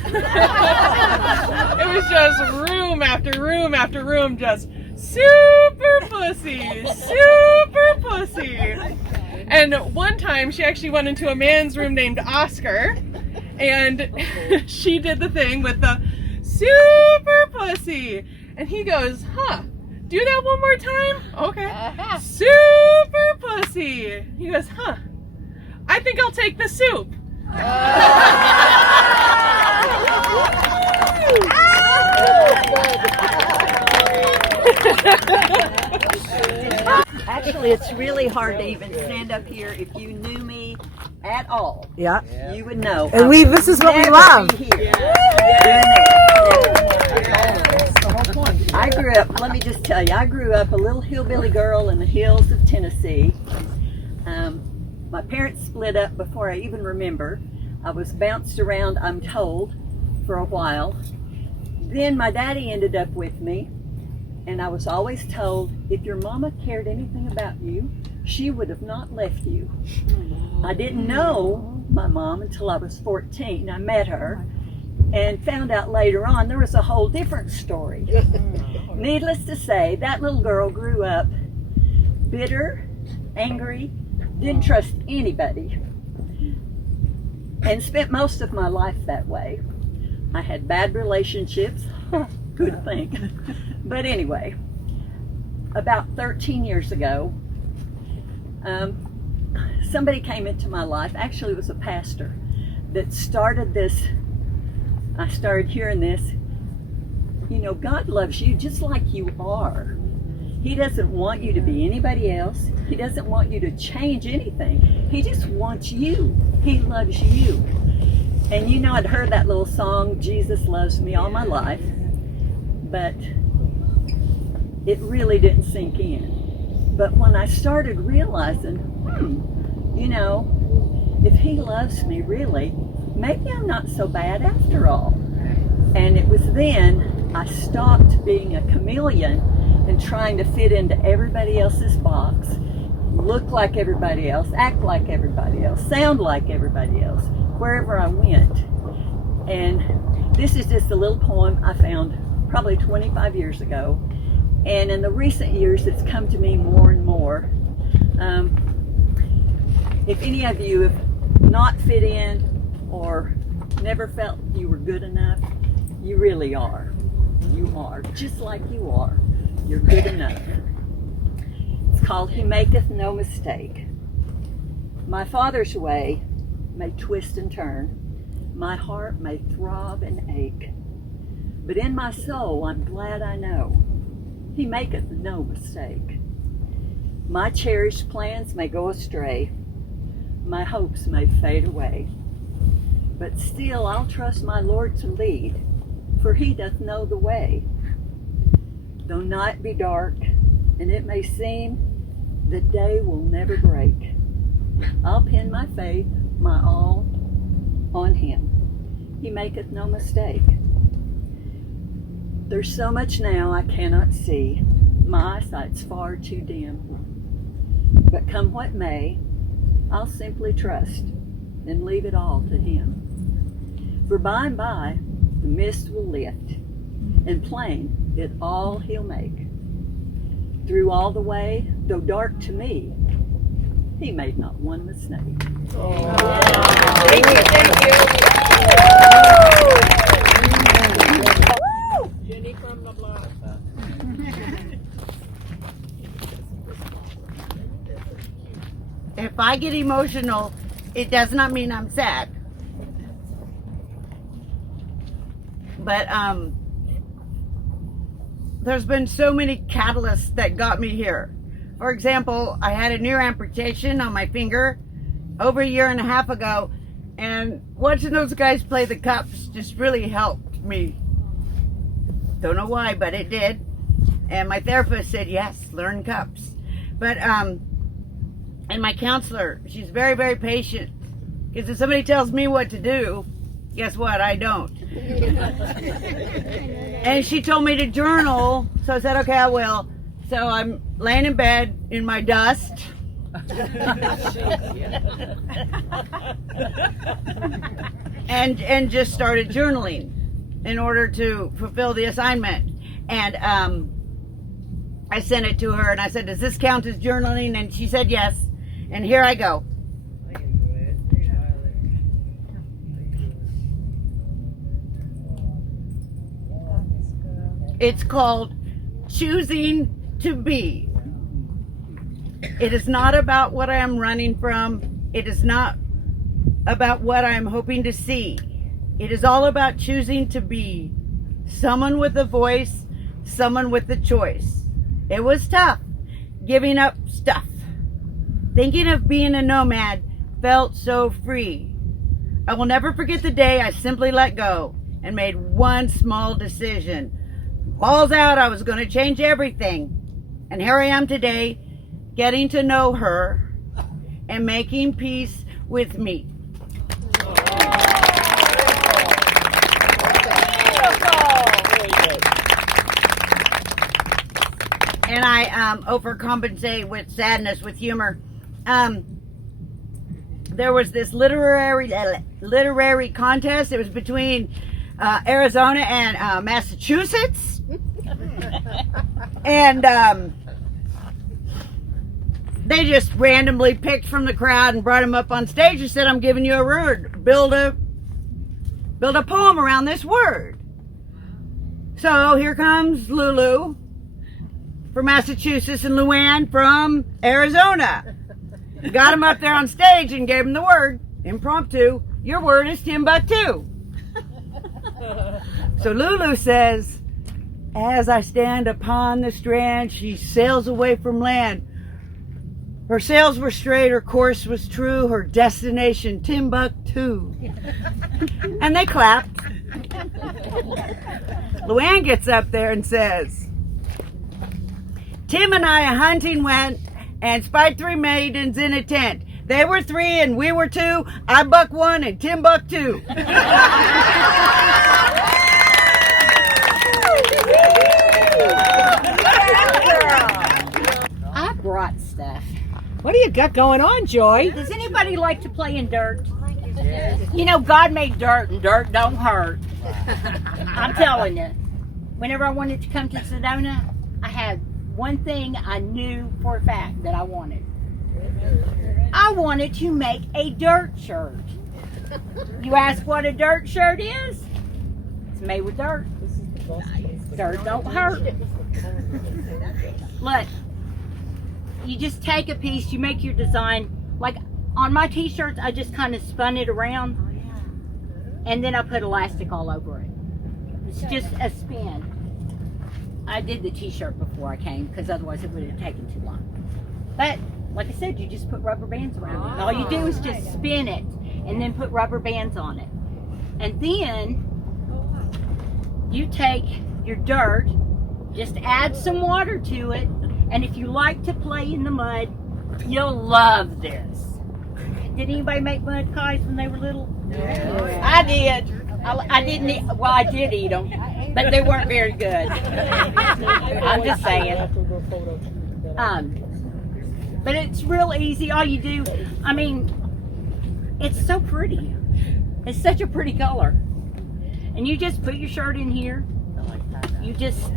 was just room after room after room, just super pussy, super pussy. And one time she actually went into a man's room named Oscar, and she did the thing with the super pussy. And he goes, "Huh, do that one more time?" "Okay." "Super pussy." He goes, "Huh, I think I'll take the soup." Actually, it's really hard to even stand up here. If you knew me at all, Yeah. you would know. And this is what we never love. be here. I grew up, let me just tell you, I grew up a little hillbilly girl in the hills of Tennessee. My parents split up before I even remember. I was bounced around, I'm told, for a while. Then my daddy ended up with me, and I was always told, if your mama cared anything about you, she would have not left you. I didn't know my mom until I was 14. I met her and found out later on there was a whole different story. Needless to say, that little girl grew up bitter, angry, didn't trust anybody, and spent most of my life that way. I had bad relationships, good thing. But anyway, about 13 years ago, somebody came into my life. Actually, it was a pastor that started this. I started hearing this. You know, God loves you just like you are. He doesn't want you to be anybody else. He doesn't want you to change anything. He just wants you. He loves you. And you know, I'd heard that little song, "Jesus Loves Me," all my life, but it really didn't sink in. But when I started realizing, you know, if He loves me really, maybe I'm not so bad after all. And it was then I stopped being a chameleon and trying to fit into everybody else's box, look like everybody else, act like everybody else, sound like everybody else, wherever I went. And this is just a little poem I found probably 25 years ago. And in the recent years, it's come to me more and more. If any of you have not fit in or never felt you were good enough, you really are. You are, just like you are. You're good enough. It's called "He Maketh No Mistake." My Father's way may twist and turn. My heart may throb and ache. But in my soul, I'm glad I know He maketh no mistake. My cherished plans may go astray. My hopes may fade away. But still I'll trust my Lord to lead, for He doth know the way. Though night be dark, and it may seem the day will never break, I'll pin my faith, my all, on Him. He maketh no mistake. There's so much now I cannot see, my eyesight's far too dim. But come what may, I'll simply trust and leave it all to Him. For by and by, the mist will lift, and plain it all He'll make. Through all the way, though dark to me, He made not one mistake. Thank you, thank you. Jenny from the block. If I get emotional, it does not mean I'm sad. But there's been so many catalysts that got me here. For example, I had a near amputation on my finger over 1.5 years ago, and watching those guys play the cups just really helped me. Don't know why, but it did. And my therapist said, yes, learn cups. But and my counselor, she's very, very patient. Because if somebody tells me what to do, guess what? I don't. And she told me to journal, so I said, okay, I will. So I'm laying in bed in my dust. and just started journaling in order to fulfill the assignment. And I sent it to her and I said, does this count as journaling? And she said yes. And here I go. It's called Choosing to Be. It is not about what I am running from. It is not about what I am hoping to see. It is all about choosing to be someone with a voice, someone with a choice. It was tough, giving up stuff. Thinking of being a nomad felt so free. I will never forget the day I simply let go and made one small decision. Balls out, I was going to change everything. And here I am today, getting to know her and making peace with me. And I overcompensate with sadness, with humor. There was this literary contest. It was between Arizona and Massachusetts. And they just randomly picked from the crowd and brought him up on stage and said, I'm giving you a word. Build a poem around this word. So here comes Lulu from Massachusetts and Luann from Arizona. Got him up there on stage and gave him the word, impromptu. Your word is Timbuktu. So Lulu says, as I stand upon the strand, she sails away from land. Her sails were straight, her course was true, her destination Timbuktu. And they clapped. Luann gets up there and says, Tim and I hunting went and spied 3 maidens in a tent. They were 3 and we were 2. I buck 1 and Tim buck 2. I brought stuff. What do you got going on, Joy? Does anybody like to play in dirt? You know, God made dirt and dirt don't hurt. I'm telling you. Whenever I wanted to come to Sedona, I had one thing I knew for a fact that I wanted. I wanted to make a dirt shirt. You ask what a dirt shirt is? It's made with dirt. Dirt don't hurt. Look, you just take a piece, you make your design. Like on my t-shirts, I just kind of spun it around and then I put elastic all over it. It's just a spin. I did the t-shirt before I came because otherwise it would have taken too long. But like I said, you just put rubber bands around it. All you do is just spin it and then put rubber bands on it. And then you take your dirt, just add some water to it, and if you like to play in the mud, you'll love this. Did anybody make mud pies when they were little? Yeah. I did. I didn't eat, well, I did eat them, but they weren't very good. I'm just saying. But it's real easy. All you do, I mean, it's so pretty. It's such a pretty color. And you just put your shirt in here. You just,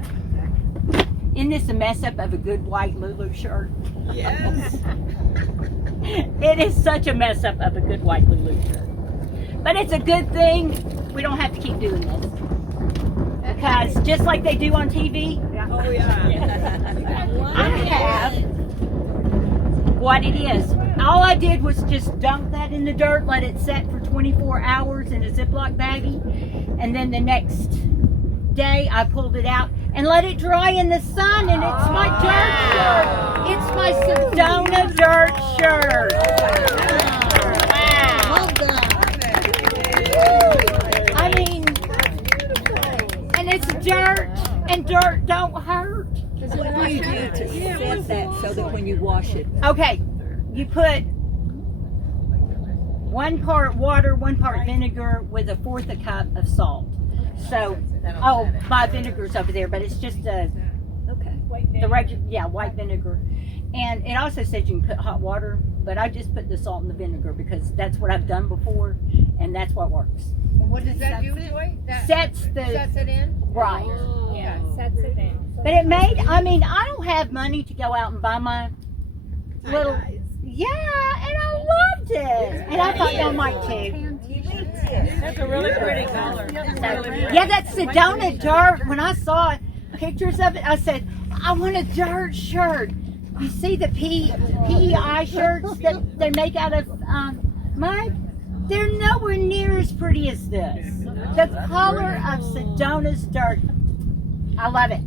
isn't this a mess up of a good white Lulu shirt? Yes. It is such a mess up of a good white Lulu shirt. But it's a good thing we don't have to keep doing this. Because just like they do on TV, Oh yeah. I have what it is. All I did was just dunk that in the dirt, let it set for 24 hours in a Ziploc baggie, and then the next day I pulled it out and let it dry in the sun, and it's my dirt shirt. It's my Sedona dirt shirt. Wow. I mean, and it's dirt, and dirt don't hurt. What do you do to set that so that when you wash it? Okay, you put 1 part water, 1 part vinegar with 1/4 a cup of salt. So, my vinegar's over there, but it's just the regular, white vinegar. And it also says you can put hot water, but I just put the salt and the vinegar because that's what I've done before, and that's what works. What does that do, Joy? That sets it in? Right. Yeah, sets it in. But it made, I mean, I don't have money to go out and buy my little, yeah, and I loved it. And I thought y'all might too. That's a really pretty color. Yeah, that's Sedona dirt. When I saw pictures of it, I said, I want a dirt shirt. You see the PEI shirts that they make out of mud? They're nowhere near as pretty as this. The color of Sedona's dirt. I love it.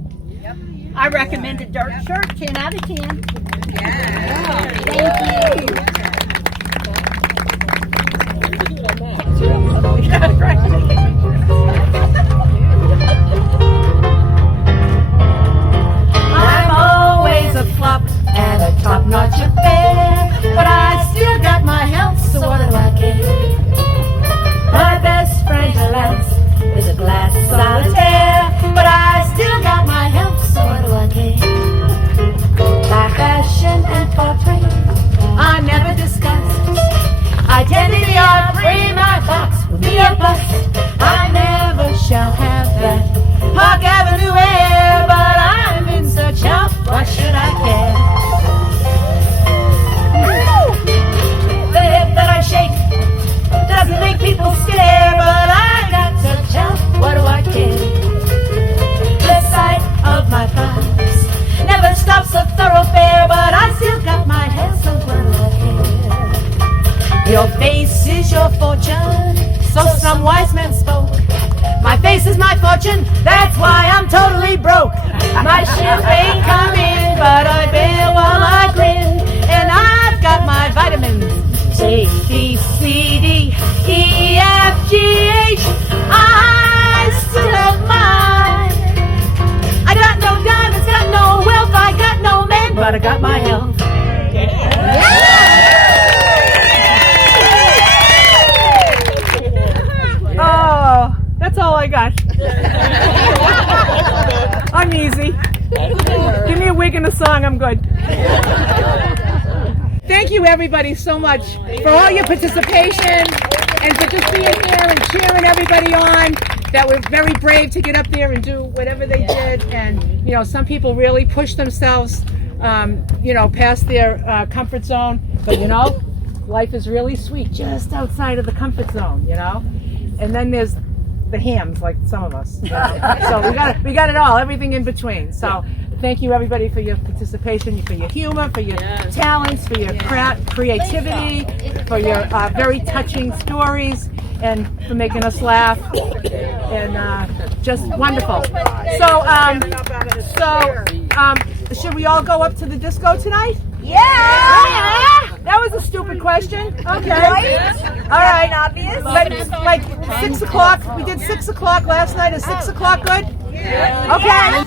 I recommend a dirt shirt, 10 out of 10. Yeah. Thank you. I'm always a flop and a top-notch affair, but I still got my health, so what do I care? My best friend, alas, is a glass solitaire, but I still got my health, so what do I care? My fashion and portrait I never discussed. Identity or free, my box will be a bust. I never shall have that Park Avenue air, but I'm in search of, why should I care? The hip that I shake doesn't make people stare, but I got such help, what do I care? The sight of my thighs never stops a thoroughfare, but I still got my hair, so what do I care? Your face is your fortune, so some wise man spoke. My face is my fortune, that's why I'm totally broke. My ship ain't coming, but I bear while I grin, and I've got my vitamins A, B, C, D, E, F, G, H. I still have mine. I got no diamonds, got no wealth, I got no men, but I got my health. Oh, that's all I got. I'm easy. Give me a wig and a song, I'm good. Thank you everybody so much for all your participation and for just being here and cheering everybody on. That were very brave to get up there and do whatever they did. And, you know, some people really pushed themselves, past their comfort zone. But, you know, life is really sweet just outside of the comfort zone, you know. And then there's the hams, like some of us. So we got it all, everything in between. So thank you everybody for your participation, for your humor, for your talents, for your creativity, for your very touching stories, and for making us laugh. And just wonderful. So should we all go up to the disco tonight? Yeah! That was a stupid question. Okay. Right? All right. Obvious. Like 6 o'clock. We did 6 o'clock last night. Is 6 o'clock good? Yeah. Okay.